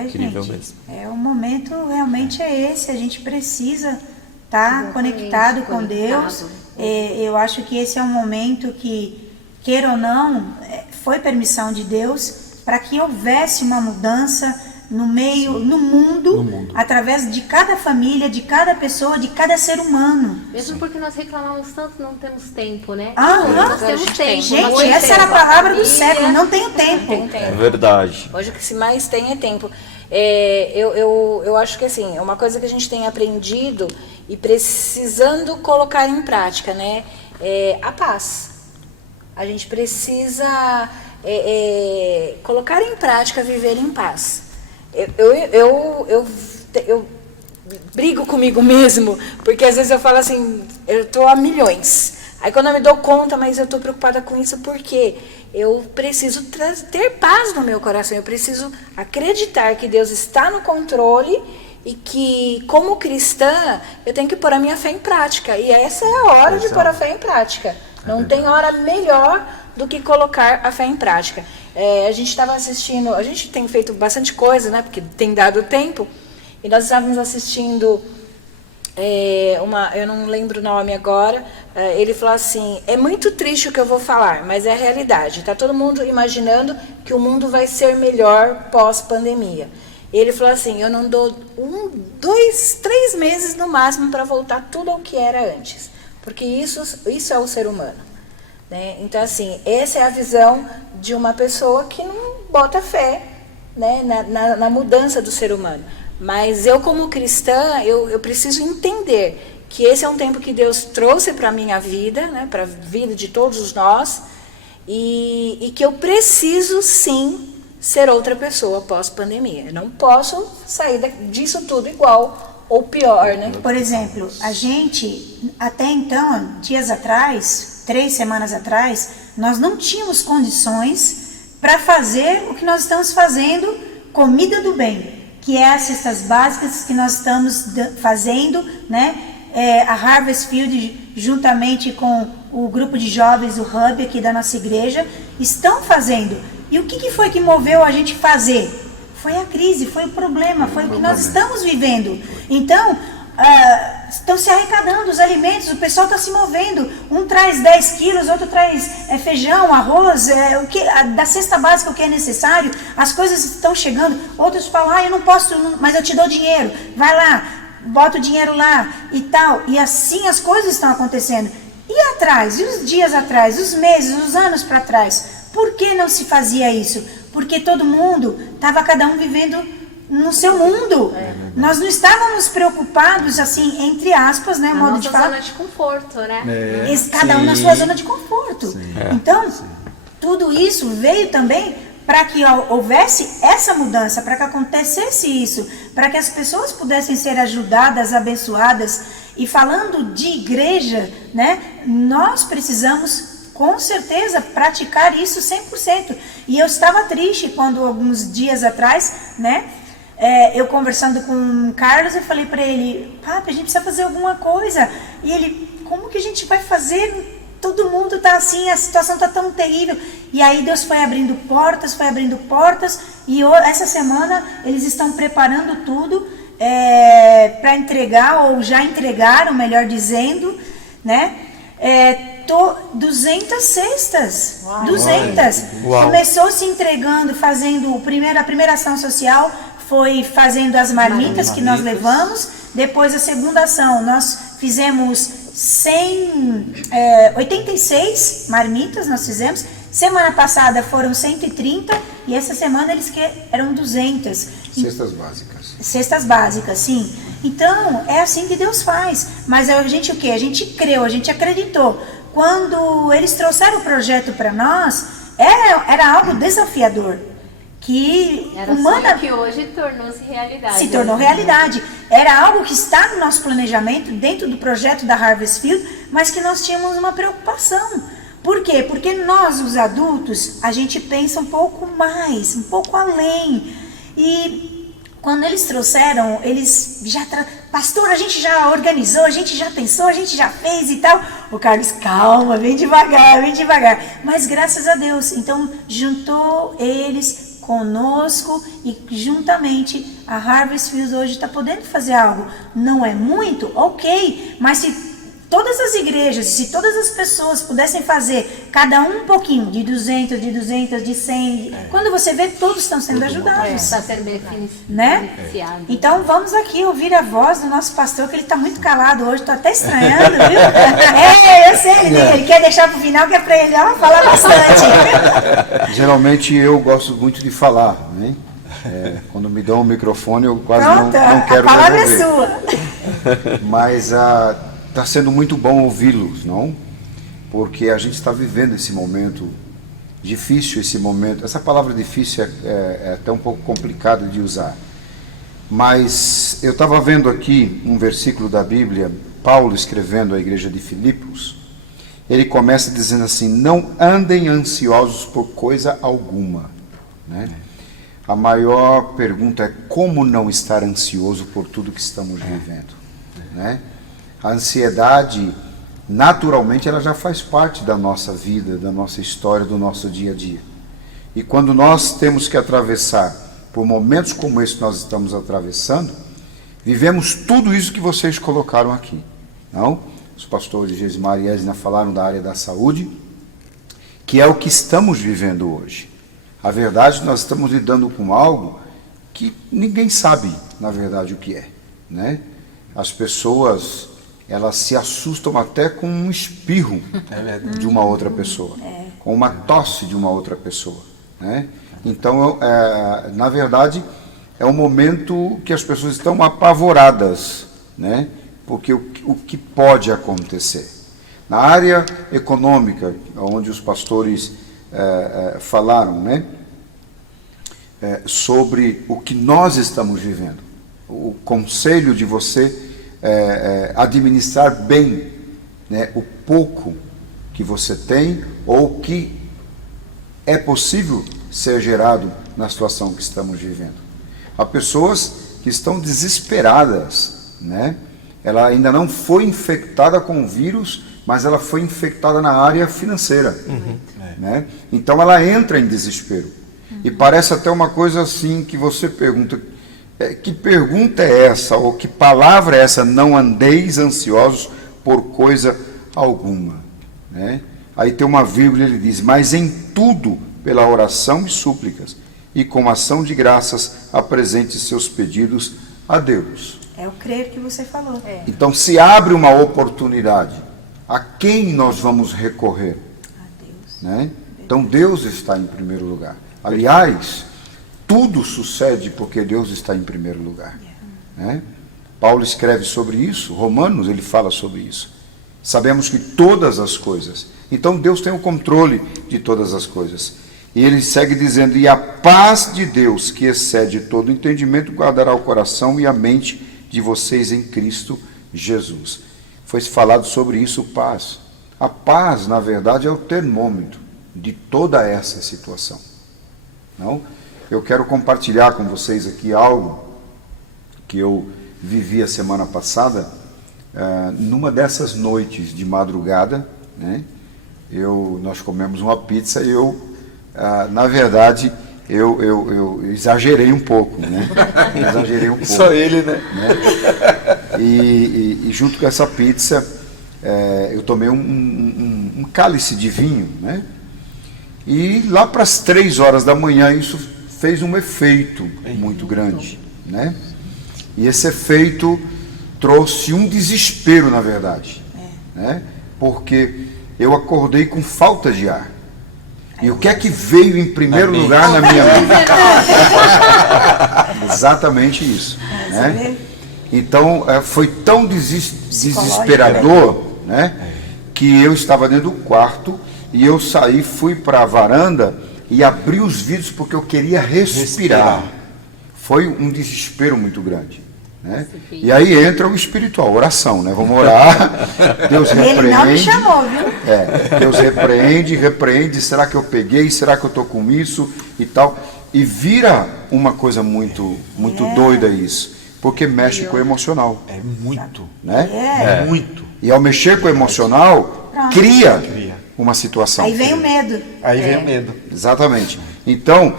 Incrível gente, mesmo. O momento realmente é esse. A gente precisa estar conectado com Deus. Eu acho que esse é um momento que, queira ou não, foi permissão de Deus para que houvesse uma mudança no mundo, através de cada família, de cada pessoa, de cada ser humano. Mesmo porque nós reclamamos tanto, não temos tempo, né? Nós temos tempo. Gente, essa era a palavra do século, não tenho tempo. É verdade. Hoje o que se mais tem é tempo. Eu acho que assim, é uma coisa que a gente tem aprendido e precisando colocar em prática, né? A paz. A gente precisa colocar em prática viver em paz. Eu brigo comigo mesmo, porque às vezes eu falo assim, eu estou a milhões. Aí quando eu me dou conta, mas eu estou preocupada com isso porque eu preciso ter paz no meu coração, eu preciso acreditar que Deus está no controle e que, como cristã, eu tenho que pôr a minha fé em prática. E essa é a hora de pôr a fé em prática. Não tem hora melhor do que colocar a fé em prática. A gente estava assistindo, a gente tem feito bastante coisa, né? Porque tem dado tempo. E nós estávamos assistindo eu não lembro o nome agora. Ele falou assim: é muito triste o que eu vou falar, mas é a realidade. Está todo mundo imaginando que o mundo vai ser melhor pós-pandemia. Ele falou assim: eu não dou 1, 2, 3 meses no máximo para voltar tudo ao que era antes. Porque isso é o ser humano. Né? Então, assim, essa é a visão de uma pessoa que não bota fé, né, na mudança do ser humano. Mas eu, como cristã, eu preciso entender que esse é um tempo que Deus trouxe para a minha vida, né, para a vida de todos nós, e que eu preciso, sim, ser outra pessoa pós-pandemia. Eu não posso sair disso tudo igual ou pior, né? Por exemplo, a gente, até então, dias atrás, 3 semanas atrás, nós não tínhamos condições para fazer o que nós estamos fazendo, comida do bem, que é as cestas básicas que nós estamos fazendo, né? A Harvest Field, juntamente com o grupo de jovens, o Hub aqui da nossa igreja, estão fazendo. E o que foi que moveu a gente fazer? Foi a crise, foi o problema, foi o que nós estamos vivendo. Então, estão se arrecadando os alimentos, o pessoal está se movendo. Um traz 10 quilos, outro traz feijão, arroz, da cesta básica o que é necessário. As coisas estão chegando. Outros falam, eu não posso, mas eu te dou dinheiro. Vai lá, bota o dinheiro lá e tal. E assim as coisas estão acontecendo. E atrás, e os dias atrás, os meses, os anos para trás? Por que não se fazia isso? Porque todo mundo estava cada um vivendo no seu mundo. Nós não estávamos preocupados, assim, entre aspas, né? Na nossa zona de conforto, né? Cada um na sua zona de conforto. Então, tudo isso veio também para que houvesse essa mudança, para que acontecesse isso, para que as pessoas pudessem ser ajudadas, abençoadas. E falando de igreja, né? Nós precisamos, com certeza, praticar isso 100%. E eu estava triste quando, alguns dias atrás, né, eu conversando com o Carlos, eu falei para ele, papi, a gente precisa fazer alguma coisa. E ele, como que a gente vai fazer? Todo mundo está assim, a situação está tão terrível. E aí Deus foi abrindo portas, e essa semana eles estão preparando tudo para entregar, ou já entregaram, melhor dizendo, né? 200 cestas. Uau. 200. Uau. Começou se entregando, fazendo a primeira ação social foi fazendo as marmitas que nós levamos. Depois a segunda ação nós fizemos 86 marmitas nós fizemos. Semana passada foram 130 e essa semana eles eram 200. Cestas básicas. Cestas básicas, sim. Então, é assim que Deus faz. Mas a gente o quê? A gente creu, a gente acreditou. Quando eles trouxeram o projeto para nós, era algo desafiador. Era sonho que hoje tornou-se realidade. Se tornou realidade. Era algo que está no nosso planejamento, dentro do projeto da Harvest Field, mas que nós tínhamos uma preocupação. Por quê? Porque nós, os adultos, a gente pensa um pouco mais, um pouco além. E quando eles trouxeram, eles já... Pastor, a gente já organizou, a gente já pensou, a gente já fez e tal. O Carlos, calma, vem devagar, vem devagar. Mas graças a Deus, então juntou eles conosco e juntamente a Harvest Field hoje está podendo fazer algo. Não é muito? Ok, mas se todas as igrejas, se todas as pessoas pudessem fazer, cada um pouquinho, de 200, de 100, quando você vê, todos estão sendo ajudados. Está sendo Né? beneficiado. Então vamos aqui ouvir a voz do nosso pastor, que ele está muito calado hoje, estou até estranhando, viu? Eu sei, ele quer deixar para o final, que é para ele falar bastante. Geralmente eu gosto muito de falar, né? Quando me dão o microfone eu quase Pronto, não quero a palavra devolver. é sua. Mas está sendo muito bom ouvi-los, não? Porque a gente está vivendo esse momento difícil, esse momento. Essa palavra difícil é até um pouco complicada de usar. Mas eu estava vendo aqui um versículo da Bíblia, Paulo escrevendo à igreja de Filipos. Ele começa dizendo assim: não andem ansiosos por coisa alguma, né? A maior pergunta é como não estar ansioso por tudo que estamos vivendo, né? A ansiedade, naturalmente, ela já faz parte da nossa vida, da nossa história, do nosso dia a dia. E quando nós temos que atravessar por momentos como esse que nós estamos atravessando, vivemos tudo isso que vocês colocaram aqui, não? Os pastores Geismar e Esna falaram da área da saúde, que é o que estamos vivendo hoje. A verdade, nós estamos lidando com algo que ninguém sabe, na verdade, o que é, né? As pessoas, elas se assustam até com um espirro de uma outra pessoa, com uma tosse de uma outra pessoa, né? Então, na verdade, é um momento que as pessoas estão apavoradas, né? Porque o que pode acontecer? Na área econômica, onde os pastores falaram, né? Sobre o que nós estamos vivendo. O conselho de você administrar bem, né, o pouco que você tem ou que é possível ser gerado na situação que estamos vivendo. Há pessoas que estão desesperadas, né? Ela ainda não foi infectada com o vírus, mas ela foi infectada na área financeira, né? Então ela entra em desespero. E parece até uma coisa assim que você pergunta, que pergunta é essa, ou que palavra é essa, não andeis ansiosos por coisa alguma, né? Aí tem uma vírgula, ele diz, mas em tudo, pela oração e súplicas, e com ação de graças, apresente seus pedidos a Deus. É o crer que você falou. Então se abre uma oportunidade, a quem nós vamos recorrer? A Deus. Né? Então Deus está em primeiro lugar. Aliás, tudo sucede porque Deus está em primeiro lugar, né? Paulo escreve sobre isso, Romanos ele fala sobre isso. Sabemos que todas as coisas, então Deus tem o controle de todas as coisas. E ele segue dizendo, e a paz de Deus, que excede todo entendimento, guardará o coração e a mente de vocês em Cristo Jesus. Foi falado sobre isso, paz. A paz, na verdade, é o termômetro de toda essa situação. Não? Eu quero compartilhar com vocês aqui algo que eu vivi a semana passada, numa dessas noites de madrugada, né? Nós comemos uma pizza e na verdade, eu exagerei um pouco, né? Exagerei um pouco. Só ele, né? E junto com essa pizza, eu tomei um cálice de vinho, né? E lá para as 3 horas da manhã, isso fez um efeito muito grande, né? E esse efeito trouxe um desespero, na verdade, né? Porque eu acordei com falta de ar. E o que é que veio em primeiro lugar na minha mente? Exatamente isso, né? Então, foi tão desesperador, né? Que eu estava dentro do quarto e eu saí, fui para a varanda e abri os vidros porque eu queria respirar. Foi um desespero muito grande, né? E aí entra o espiritual, oração, né? Vamos orar. Deus repreende. Ele não me chamou, viu? Deus repreende. Será que eu peguei? Será que eu estou com isso? E tal. E vira uma coisa muito doida isso. Porque mexe com o emocional. É muito. Né? É muito. E ao mexer com o emocional, cria uma situação. Aí vem o medo. Aí vem o medo. Exatamente. Então,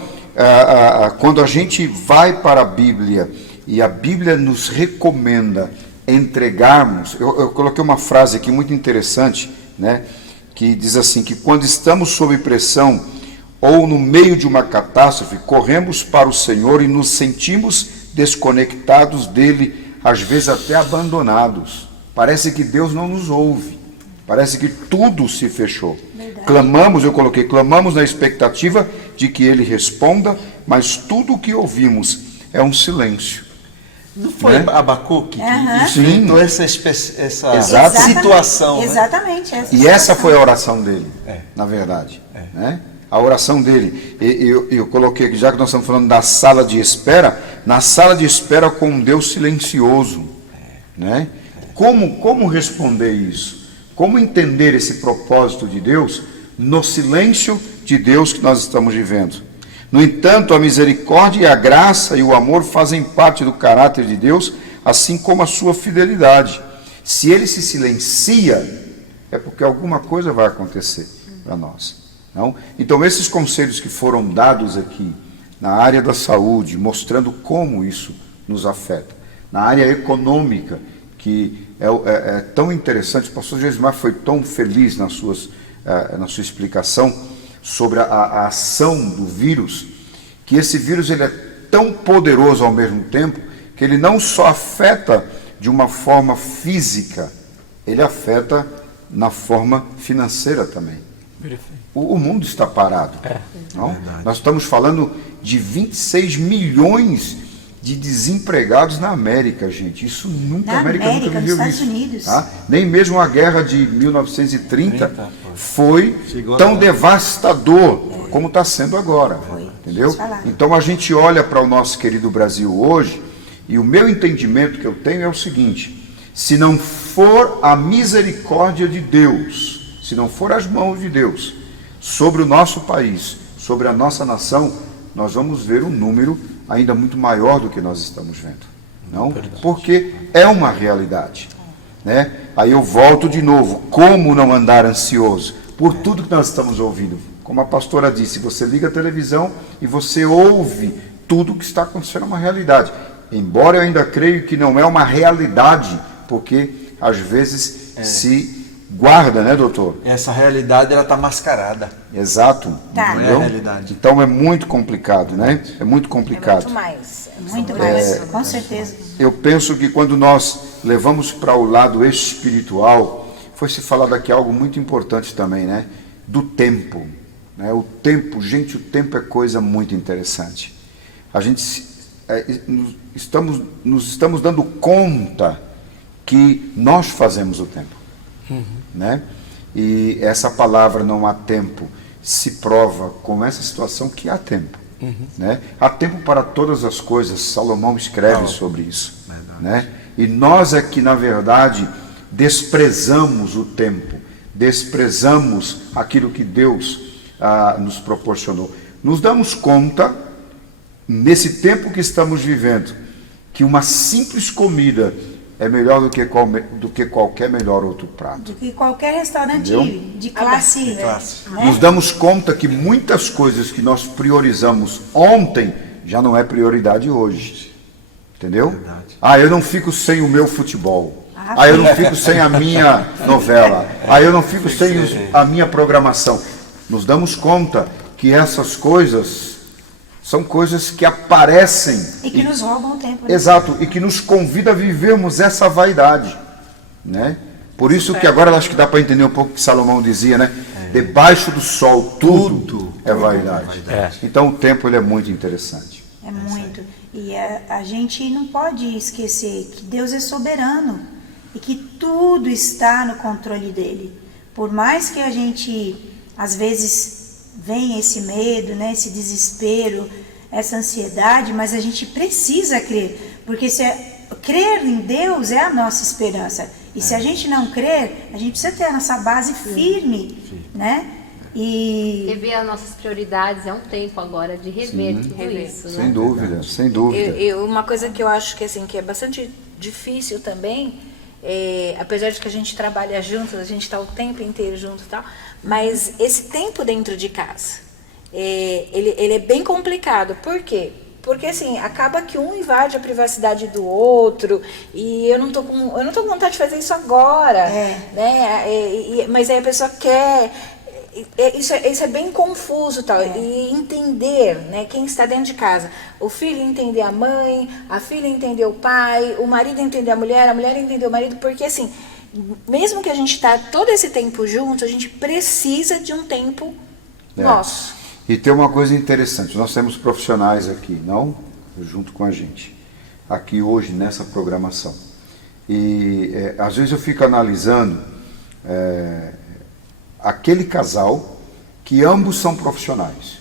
quando a gente vai para a Bíblia e a Bíblia nos recomenda entregarmos, eu coloquei uma frase aqui muito interessante, né, que diz assim, que quando estamos sob pressão ou no meio de uma catástrofe, corremos para o Senhor e nos sentimos desconectados dele, às vezes até abandonados. Parece que Deus não nos ouve, parece que tudo se fechou. Verdade. Clamamos na expectativa de que ele responda, mas tudo o que ouvimos é um silêncio. Não foi Abacuque que enfrentou essa situação? Exatamente. Né? E essa foi a oração dele, na verdade. Né? A oração dele. Eu coloquei aqui, já que nós estamos falando da sala de espera, na sala de espera com um Deus silencioso. Né? Como responder isso? Como entender esse propósito de Deus no silêncio de Deus que nós estamos vivendo? No entanto, a misericórdia, a graça e o amor fazem parte do caráter de Deus, assim como a sua fidelidade. Se ele se silencia, é porque alguma coisa vai acontecer para nós. Não? Então, esses conselhos que foram dados aqui, na área da saúde, mostrando como isso nos afeta, na área econômica, que é tão interessante, o pastor Geismar foi tão feliz na sua explicação sobre a ação do vírus, que esse vírus ele é tão poderoso ao mesmo tempo, que ele não só afeta de uma forma física, ele afeta na forma financeira também. O mundo está parado. Não? Nós estamos falando de 26 milhões de desempregados na América, gente. Isso nunca, a América nunca viveu isso. Unidos. Tá? Nem mesmo a guerra de 1930 foi tão devastador como está sendo agora. Entendeu? Então a gente olha para o nosso querido Brasil hoje, e o meu entendimento que eu tenho é o seguinte: se não for a misericórdia de Deus, se não for as mãos de Deus sobre o nosso país, sobre a nossa nação, nós vamos ver um número ainda muito maior do que nós estamos vendo. Não? Porque é uma realidade. Né? Aí eu volto de novo, como não andar ansioso? Por tudo que nós estamos ouvindo. Como a pastora disse, você liga a televisão e você ouve tudo que está acontecendo, é uma realidade. Embora eu ainda creio que não é uma realidade, porque às vezes se guarda, né, doutor? Essa realidade, ela está mascarada. Exato. Tá. Não é a realidade. Então é muito complicado, né? É muito complicado. É muito mais. Muito mais, com certeza. Eu penso que quando nós levamos para o lado espiritual, foi se falado aqui algo muito importante também, né? Do tempo. Né? O tempo, gente, o tempo é coisa muito interessante. A gente nos estamos dando conta que nós fazemos o tempo. Né? E essa palavra não há tempo se prova com essa situação que há tempo. Né? Há tempo para todas as coisas, Salomão escreve sobre isso. Né? E nós é que, na verdade, desprezamos o tempo, desprezamos aquilo que Deus nos proporcionou. Nos damos conta, nesse tempo que estamos vivendo, que uma simples comida é melhor do que qualquer melhor outro prato. Do que qualquer restaurante de classe. Né? Nos damos conta que muitas coisas que nós priorizamos ontem já não é prioridade hoje. Entendeu? Verdade. Eu não fico sem o meu futebol. Eu não fico sem a minha novela. Eu não fico sem a minha programação. Nos damos conta que essas coisas são coisas que aparecem. E que nos roubam o tempo. Né? Exato, e que nos convida a vivermos essa vaidade. Né? Por isso que agora acho que dá para entender um pouco o que Salomão dizia, né? Debaixo do sol tudo é vaidade. Então o tempo ele é muito interessante. É muito. E a gente não pode esquecer que Deus é soberano e que tudo está no controle dele. Por mais que a gente, às vezes, venha esse medo, né, esse desespero, essa ansiedade, mas a gente precisa crer, porque crer em Deus é a nossa esperança. E se a gente não crer, a gente precisa ter a nossa base firme, né? E rever as nossas prioridades é um tempo agora de rever tudo isso, né? Sem dúvida, sem dúvida. Uma coisa que eu acho que, assim, que é bastante difícil também, apesar de que a gente trabalha juntos, a gente está o tempo inteiro junto e tal, mas esse tempo dentro de casa, ele é bem complicado. Por quê? Porque assim, acaba que um invade a privacidade do outro e eu não tô com vontade de fazer isso agora, né? Mas aí a pessoa quer. Isso é bem confuso, tal. E entender, né, quem está dentro de casa. O filho entender a mãe, a filha entender o pai, o marido entender a mulher entender o marido, porque assim, mesmo que a gente está todo esse tempo junto, a gente precisa de um tempo nosso. E tem uma coisa interessante, nós temos profissionais aqui, não? Junto com a gente, aqui hoje nessa programação. E às vezes eu fico analisando aquele casal que ambos são profissionais,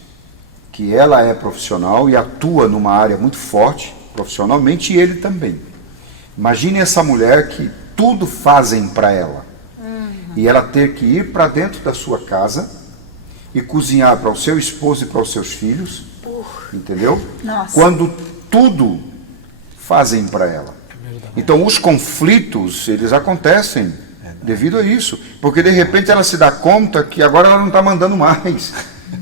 que ela é profissional e atua numa área muito forte profissionalmente, e ele também. Imagine essa mulher que tudo fazem para ela, e ela ter que ir para dentro da sua casa e cozinhar para o seu esposo e para os seus filhos, entendeu? Nossa. Quando tudo fazem para ela. Então os conflitos, eles acontecem devido a isso, porque de repente ela se dá conta que agora ela não está mandando mais,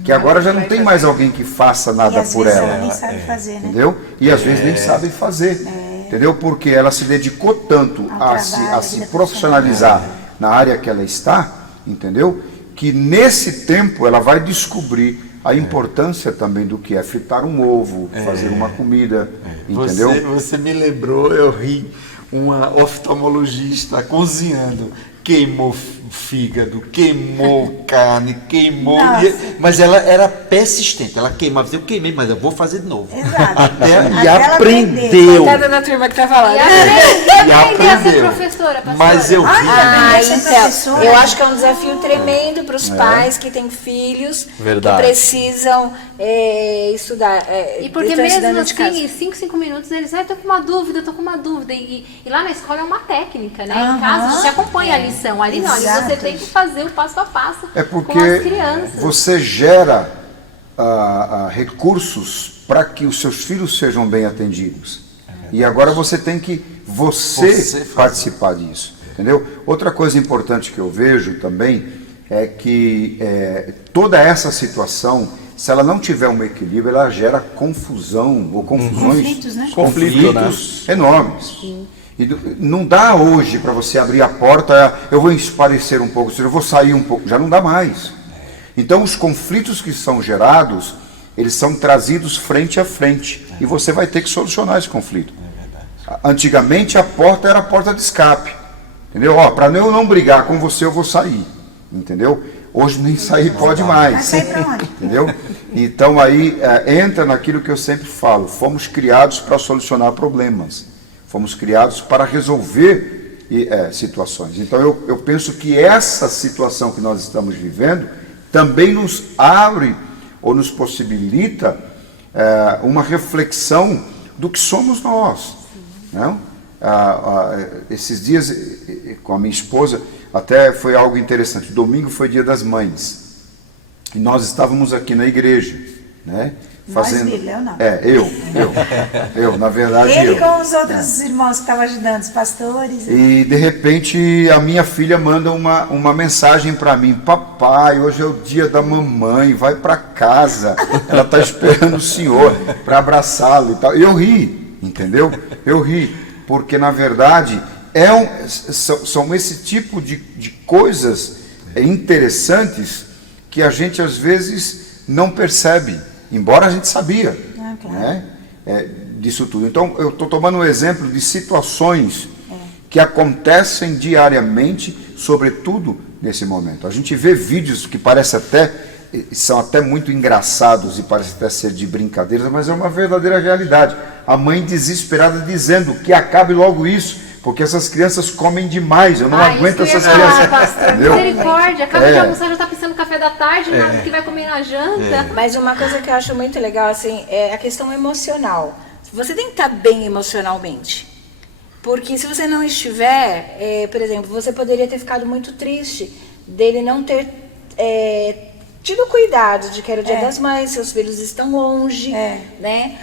que agora já não tem mais alguém que faça nada por ela. Ela nem sabe fazer, né? Entendeu? E às vezes nem sabe fazer, entendeu? Porque ela se dedicou tanto a se profissionalizar na área que ela está, entendeu? Que nesse tempo ela vai descobrir a importância também do que é fritar um ovo, fazer uma comida, entendeu? Você me lembrou, eu ri, uma oftalmologista cozinhando, queimou fígado, queimou carne, queimou... mas ela era persistente, ela queimava, eu queimei, mas eu vou fazer de novo. Exato. E aprendeu. Coitada da turma que tá falando. E aprender a ser professora, pastora. Mas eu vi. Então, eu acho que é um desafio tremendo para os pais que têm filhos Verdade. que precisam estudar. E porque estão mesmo estudando de casa. assim, em 5 minutos, eles, tô com uma dúvida. E lá na escola é uma técnica, né? Em casa você acompanha a lição. Ali não, ali você tem que fazer o passo a passo com as crianças. Você gera recursos para que os seus filhos sejam bem atendidos. E agora você tem que participar disso, entendeu? Outra coisa importante que eu vejo também é que toda essa situação, se ela não tiver um equilíbrio, ela gera confusão ou confusões, conflitos, né? conflitos enormes. E não dá hoje para você abrir a porta, eu vou esparecer um pouco, eu vou sair um pouco, já não dá mais. Então os conflitos que são gerados, eles são trazidos frente a frente, e você vai ter que solucionar esse conflito. Antigamente a porta era a porta de escape, entendeu? Para eu não brigar com você, eu vou sair, entendeu? Hoje nem sair pode mais. Vai sair pra onde? Entendeu? Então aí entra naquilo que eu sempre falo, fomos criados para solucionar problemas, fomos criados para resolver situações. Então eu penso que essa situação que nós estamos vivendo também nos abre ou nos possibilita uma reflexão do que somos nós. Não? Esses dias com a minha esposa até foi algo interessante. Domingo foi Dia das Mães e nós estávamos aqui na igreja, né? Fazendo... eu não. Eu, na verdade, Ele com os outros irmãos que estavam ajudando, os pastores. E de repente a minha filha manda uma mensagem para mim: papai, hoje é o dia da mamãe, vai para casa, ela está esperando o senhor para abraçá-lo e tal. E eu ri, entendeu? Eu ri, porque na verdade são esse tipo de coisas interessantes que a gente às vezes não percebe, embora a gente sabia, claro. né? Disso tudo. Então eu estou tomando um exemplo de situações que acontecem diariamente, sobretudo nesse momento. A gente vê vídeos que são até muito engraçados e parecem até ser de brincadeira, mas é uma verdadeira realidade. A mãe desesperada dizendo que acabe logo isso, porque essas crianças comem demais, eu não aguento essas crianças. Pastor, misericórdia, acaba de almoçar, já está pensando no café da tarde, nada que vai comer na janta. Mas uma coisa que eu acho muito legal, assim, é a questão emocional. Você tem que estar bem emocionalmente. Porque se você não estiver, por exemplo, você poderia ter ficado muito triste dele não ter tido cuidado de que era o Dia das Mães, seus filhos estão longe, né?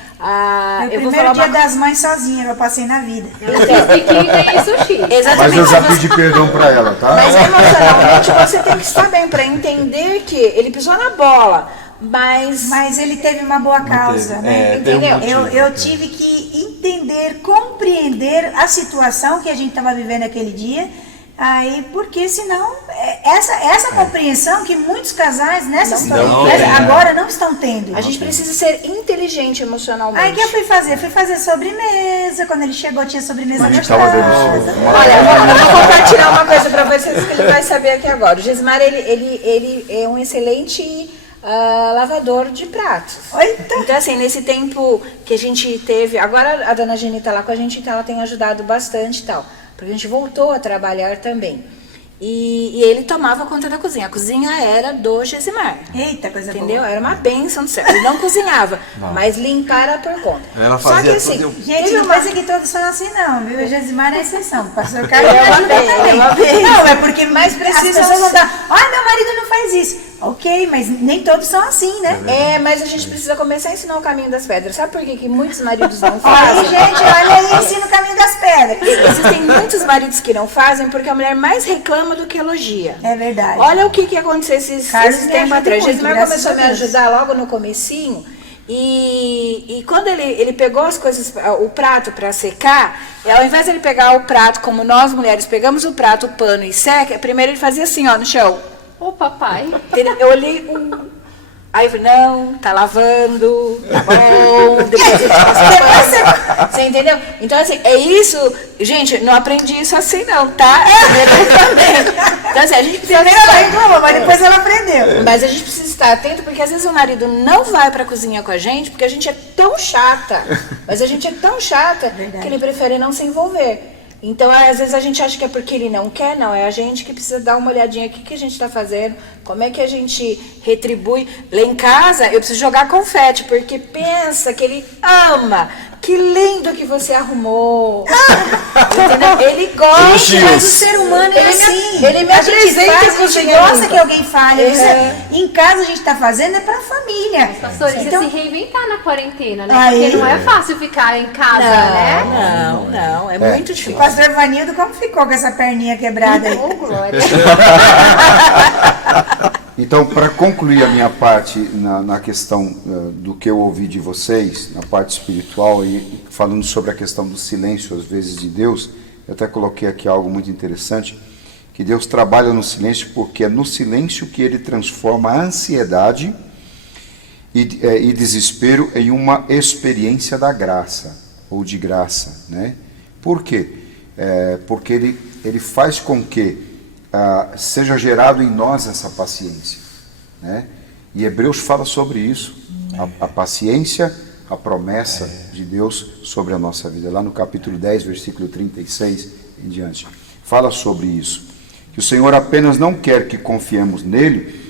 Meu primeiro Dia das Mães sozinha, eu passei na vida. Eu fiz biquíni e sushi. Exatamente. Mas eu já pedi perdão para ela, tá? Mas emocionalmente você tem que estar bem para entender que ele pisou na bola. Mas ele teve uma boa causa, né? Entendeu? Eu tive que entender, compreender a situação que a gente estava vivendo aquele dia. Aí, porque senão, essa compreensão que muitos casais nessa situação agora não estão tendo. A gente precisa ser inteligente emocionalmente. Aí o que eu fui fazer? Fui fazer sobremesa. Quando ele chegou, tinha sobremesa Mas gostosa. estava delicioso. Olha, eu vou compartilhar uma coisa pra vocês que ele vai saber aqui agora. O Gesimar, ele é um excelente lavador de pratos. Eita. Então, assim, nesse tempo que a gente teve... Agora a dona Geni tá lá com a gente, então ela tem ajudado bastante e tal. Porque a gente voltou a trabalhar também. E ele tomava conta da cozinha. A cozinha era do Gesimar. Eita, coisa Entendeu? boa. Era uma bênção do céu. Ele não cozinhava, mas limpar era por conta. Ela Só fazia que assim, tudo. Gente, não pensa que todos são assim, não, viu? O Gesimar é exceção. O pastor Carlos Eu me ajuda amei, também. eu amei. Não, é porque mais precisam as pessoas vão ser- dar. Ai, meu marido não faz isso. Ok, mas nem todos são assim, né? mas a gente precisa começar a ensinar o caminho das pedras. Sabe por que muitos maridos não Aí, fazem? gente, olha aí, ensina o caminho das pedras. Existem muitos maridos que não fazem porque a mulher mais reclama do que elogia. É verdade. Olha o que aconteceu esses Carlos me tempos ajuda atrás. muito, Gesimar graças começou a a me Deus. ajudar logo no comecinho. E quando ele pegou as coisas, o prato para secar, e ao invés de ele pegar o prato como nós mulheres pegamos o prato, o pano e seca, primeiro ele fazia assim, ó, no chão. Ô, papai. Eu olhei, aí eu falei, não, tá lavando, tá bom, depois a gente passa pano. Você entendeu? Então, assim, é isso, gente, não aprendi isso assim não, tá? Então, assim, a gente precisa... Primeiro ela reclamou, mas depois ela aprendeu. Mas a gente precisa estar atento, porque às vezes o marido não vai pra cozinha com a gente, porque a gente é tão chata, mas a gente é tão chata que ele prefere não se envolver. Então, às vezes a gente acha que é porque ele não quer, não, é a gente que precisa dar uma olhadinha, o que a gente está fazendo, como é que a gente retribui. Lá em casa, eu preciso jogar confete, porque pensa que ele ama, que lindo que você arrumou. Entendeu? Ele gosta. Mas o ser humano é assim. Ele me a gente apresenta faz, a com gente o gosta limpa. que alguém fale. É. Em casa a gente está fazendo é pra família. Pastor, isso Então, é se reinventar na quarentena, né? Aí. Porque não é fácil ficar em casa, né? Não, é muito o difícil. pastor Vanildo, como ficou com essa perninha quebrada aí? Ô, glória. Então, para concluir a minha parte na questão do que eu ouvi de vocês, na parte espiritual, e falando sobre a questão do silêncio, às vezes, de Deus, eu até coloquei aqui algo muito interessante, que Deus trabalha no silêncio porque é no silêncio que Ele transforma a ansiedade e desespero em uma experiência da graça, ou de graça, né? Por quê? Porque ele faz com que seja gerado em nós essa paciência, né? E Hebreus fala sobre isso, a paciência, a promessa de Deus sobre a nossa vida. Lá no capítulo 10, versículo 36 em diante, fala sobre isso, que o Senhor apenas não quer que confiemos nele,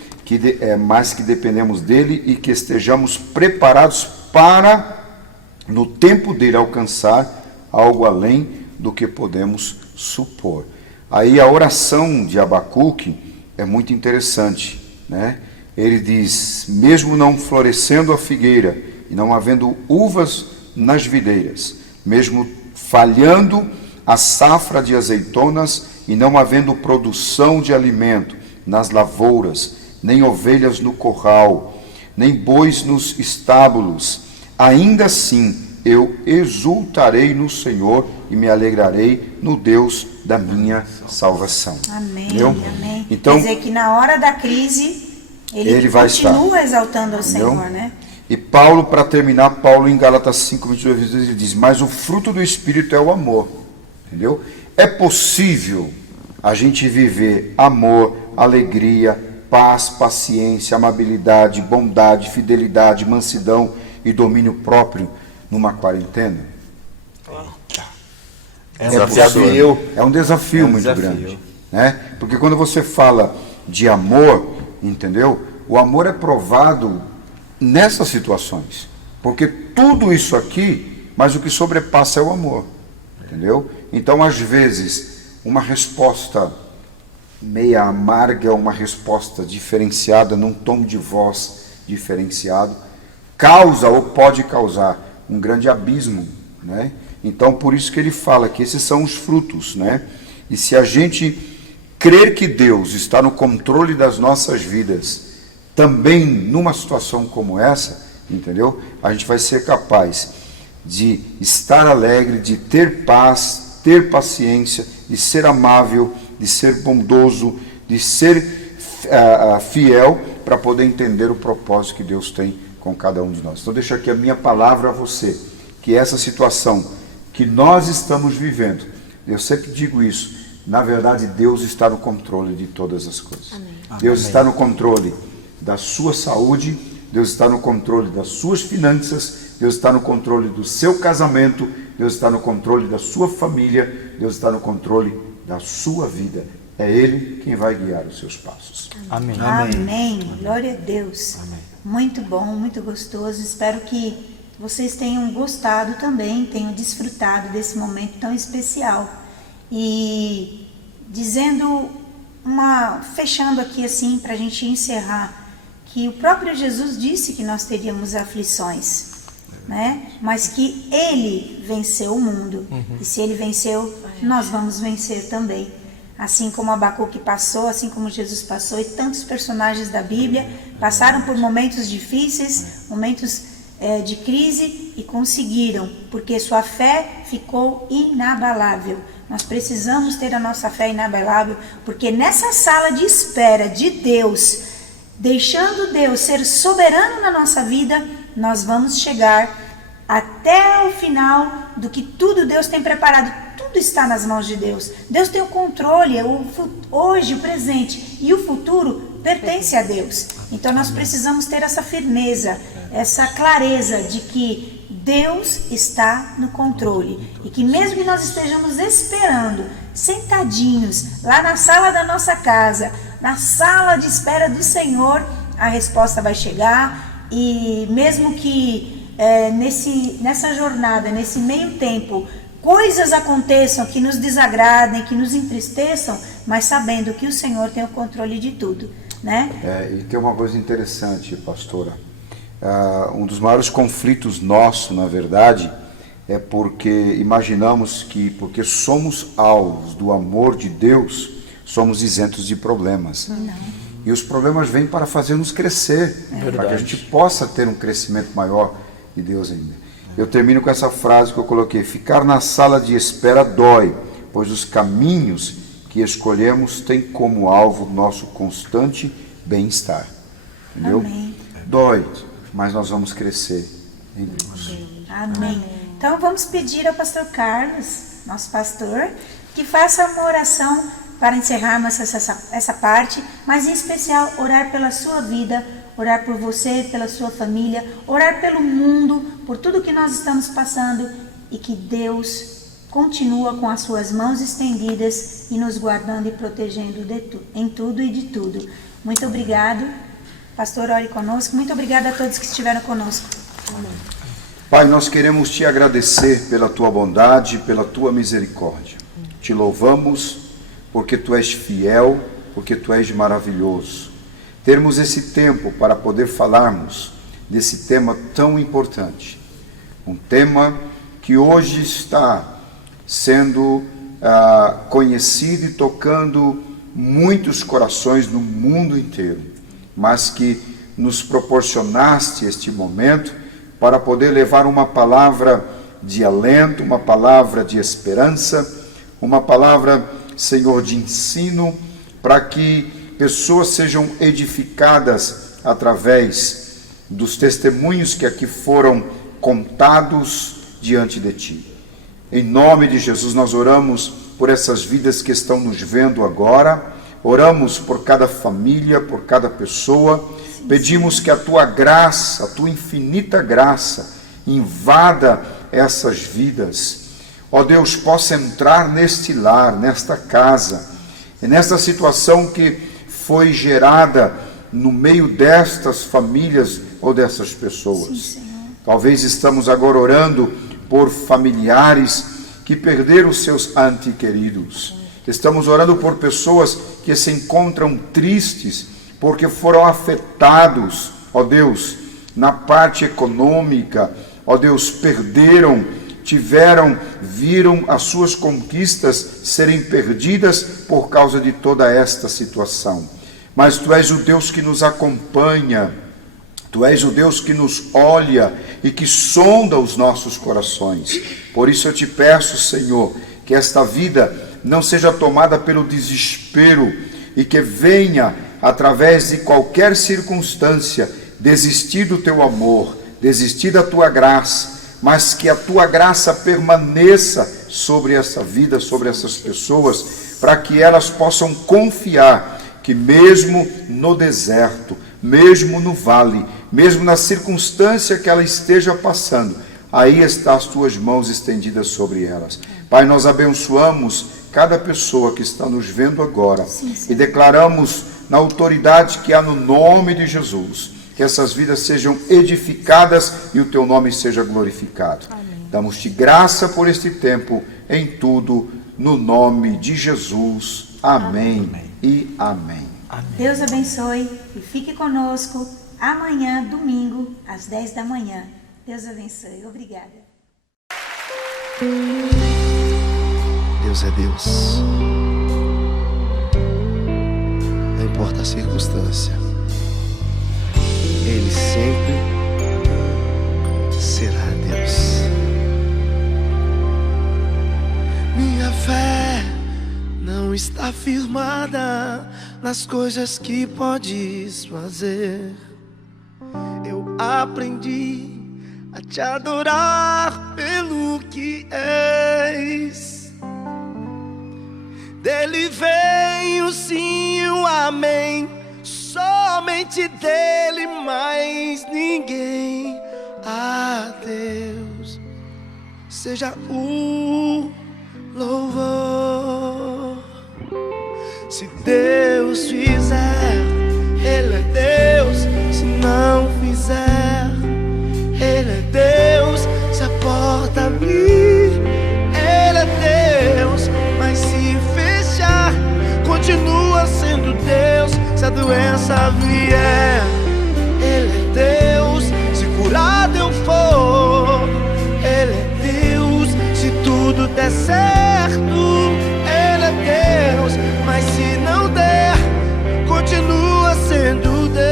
mas que dependemos dele e que estejamos preparados para, no tempo dele, alcançar algo além do que podemos supor. Aí a oração de Abacuque é muito interessante, né? Ele diz, mesmo não florescendo a figueira e não havendo uvas nas videiras, mesmo falhando a safra de azeitonas e não havendo produção de alimento nas lavouras, nem ovelhas no curral, nem bois nos estábulos, ainda assim eu exultarei no Senhor e me alegrarei no Deus da minha salvação. Amém, Entendeu? amém. Então, quer dizer que na hora da crise, ele vai continua exaltando ao entendeu? Senhor, né? E Paulo, para terminar, Paulo em Gálatas 5, 22, ele diz, mas o fruto do Espírito é o amor, entendeu? É possível a gente viver amor, alegria, paz, paciência, amabilidade, bondade, fidelidade, mansidão e domínio próprio numa quarentena? É desafiador. É um desafio muito grande, né? Porque quando você fala de amor, entendeu? O amor é provado nessas situações, porque tudo isso aqui, mas o que sobrepassa é o amor, entendeu? Então, às vezes, uma resposta meia amarga, uma resposta diferenciada, num tom de voz diferenciado, causa ou pode causar um grande abismo, né? Então, por isso que ele fala que esses são os frutos, né? E se a gente crer que Deus está no controle das nossas vidas, também numa situação como essa, entendeu? A gente vai ser capaz de estar alegre, de ter paz, ter paciência, de ser amável, de ser bondoso, de ser fiel, para poder entender o propósito que Deus tem com cada um de nós. Então deixa aqui a minha palavra a você, que essa situação que nós estamos vivendo, eu sempre digo isso, na verdade Deus está no controle de todas as coisas. Amém. Deus está no controle da sua saúde, Deus está no controle das suas finanças, Deus está no controle do seu casamento, Deus está no controle da sua família, Deus está no controle da sua vida. É Ele quem vai guiar os seus passos. Amém. Amém. Glória a Deus. Amém. Muito bom, muito gostoso. Espero que vocês tenham gostado também, tenham desfrutado desse momento tão especial. E fechando aqui assim, para a gente encerrar, que o próprio Jesus disse que nós teríamos aflições, né? Mas que Ele venceu o mundo. E se Ele venceu, nós vamos vencer também. Assim como Abacuque passou, assim como Jesus passou, e tantos personagens da Bíblia passaram por momentos difíceis, momentos de crise, e conseguiram, porque sua fé ficou inabalável. Nós precisamos ter a nossa fé inabalável, porque nessa sala de espera de Deus, deixando Deus ser soberano na nossa vida, nós vamos chegar até o final do que tudo Deus tem preparado. Tudo está nas mãos de Deus. Deus tem o controle, hoje, o presente e o futuro pertence a Deus. Então nós precisamos ter essa firmeza, essa clareza de que Deus está no controle. E que mesmo que nós estejamos esperando, sentadinhos, lá na sala da nossa casa, na sala de espera do Senhor, a resposta vai chegar. E mesmo que nessa jornada, nesse meio tempo, coisas aconteçam que nos desagradem, que nos entristeçam, mas sabendo que o Senhor tem o controle de tudo, né? E tem uma coisa interessante, pastora. Um dos maiores conflitos nossos, na verdade, é porque imaginamos que, porque somos alvos do amor de Deus, somos isentos de problemas. Não. E os problemas vêm para fazer-nos crescer, para que a gente possa ter um crescimento maior de Deus ainda. Eu termino com essa frase que eu coloquei: ficar na sala de espera dói, pois os caminhos que escolhemos têm como alvo nosso constante bem-estar. Entendeu? Amém. Dói, mas nós vamos crescer em Deus. Amém. Então vamos pedir ao pastor Carlos, nosso pastor, que faça uma oração para encerrarmos essa parte, mas em especial orar pela sua vida, orar por você, pela sua família, orar pelo mundo, por tudo que nós estamos passando, e que Deus continua com as suas mãos estendidas e nos guardando e protegendo em tudo e de tudo. Muito obrigado. Pastor, ore conosco. Muito obrigada a todos que estiveram conosco. Amém. Pai, nós queremos te agradecer pela tua bondade, pela tua misericórdia. Te louvamos porque tu és fiel, porque tu és maravilhoso. Termos esse tempo para poder falarmos desse tema tão importante. Um tema que hoje está sendo conhecido e tocando muitos corações no mundo inteiro, mas que nos proporcionaste este momento para poder levar uma palavra de alento, uma palavra de esperança, uma palavra, Senhor, de ensino, para que pessoas sejam edificadas através dos testemunhos que aqui foram contados diante de Ti. Em nome de Jesus, nós oramos por essas vidas que estão nos vendo agora, oramos por cada família, por cada pessoa, pedimos que a Tua graça, a Tua infinita graça, invada essas vidas. Ó Deus, possa entrar neste lar, nesta casa, e nesta situação que foi gerada no meio destas famílias ou dessas pessoas. Sim, talvez estamos agora orando por familiares que perderam seus entes queridos. Estamos orando por pessoas que se encontram tristes porque foram afetados, ó Deus, na parte econômica, ó Deus, perderam, viram as suas conquistas serem perdidas por causa de toda esta situação. mas Tu és o Deus que nos acompanha, Tu és o Deus que nos olha e que sonda os nossos corações. Por isso eu te peço, Senhor, que esta vida não seja tomada pelo desespero e que venha, através de qualquer circunstância, desistir do Teu amor, desistir da Tua graça, mas que a Tua graça permaneça sobre essa vida, sobre essas pessoas, para que elas possam confiar que mesmo no deserto, mesmo no vale, mesmo na circunstância que ela esteja passando, aí está as Tuas mãos estendidas sobre elas. Pai, nós abençoamos cada pessoa que está nos vendo agora e declaramos na autoridade que há no nome de Jesus, que essas vidas sejam edificadas e o Teu nome seja glorificado. Damos-te graça por este tempo, em tudo, no nome de Jesus. Amém, e amém. Deus abençoe e fique conosco amanhã, domingo, às 10 da manhã. Deus abençoe. Obrigada. Deus é Deus. Não importa a circunstância, Ele sempre será Deus. Minha fé não está firmada nas coisas que podes fazer. Eu aprendi a te adorar pelo que és. Dele vem o sim e o amém, somente dele, mais ninguém. A Deus seja o louvor. Se Deus fizer, Ele é Deus. Se não fizer, Ele é Deus. Se a porta abrir, Ele é Deus. Mas se fechar, continua sendo Deus. Se a doença vier, Ele é Deus. Se curado eu for, Ele é Deus. Se tudo der certo, Ele é Deus. Mas se não der, continua sendo Deus.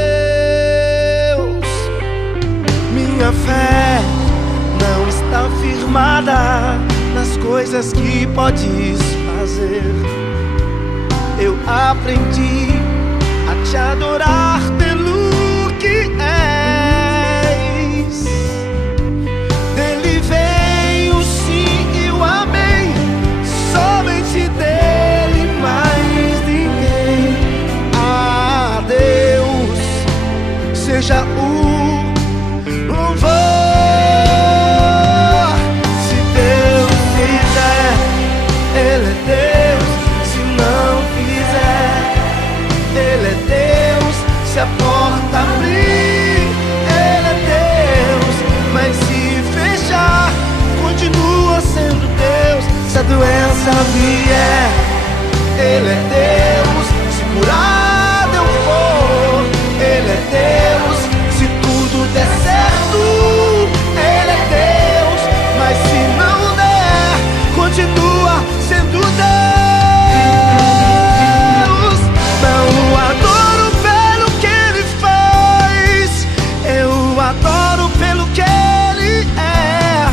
Minha fé não está firmada nas coisas que podes fazer. Eu aprendi a te adorar pelo que és. Dele vem o sim e o amém, somente dele, mais ninguém. A Deus seja o louvor. Se Deus fizer, Ele é Deus. Se não fizer, Ele é Deus. Se a porta abrir, Ele é Deus. Mas se fechar, continua sendo Deus. Se a doença vier, Ele é Deus. Se curado eu for, Ele é Deus. Se tudo der certo, Ele é Deus. Mas se não der, continua sendo Deus. Não o adoro pelo que Ele faz, eu o adoro pelo que Ele é.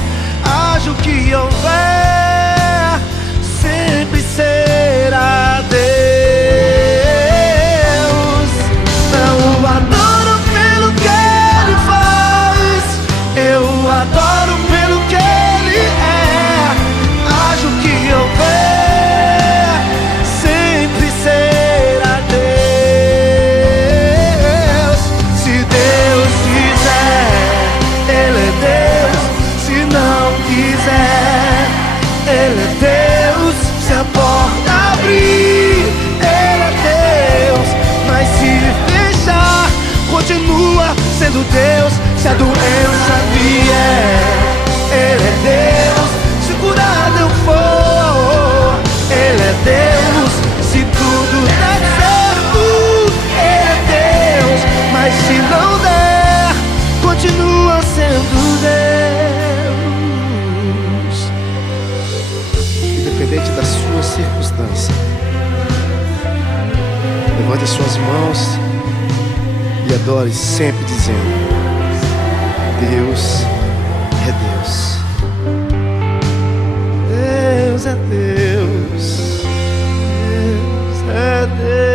Haja o que houver, sempre será Deus. Não o adoro pelo que Ele faz, eu o adoro pelo que Ele é. Haja o que houver, sempre será Deus. Se Deus quiser, Ele é Deus. Se não quiser, Ele é Deus. Se a porta abrir, Ele é Deus. Mas se fechar, continua sendo Deus. Se a doença vier, Ele é Deus. Se curado eu for, Ele é Deus. Se tudo der certo, Ele é Deus. Mas se não der, continua sendo Deus. Independente da sua circunstância, Levante as suas mãos e adore sempre dizendo: Deus é Deus. Deus é Deus. Deus é Deus.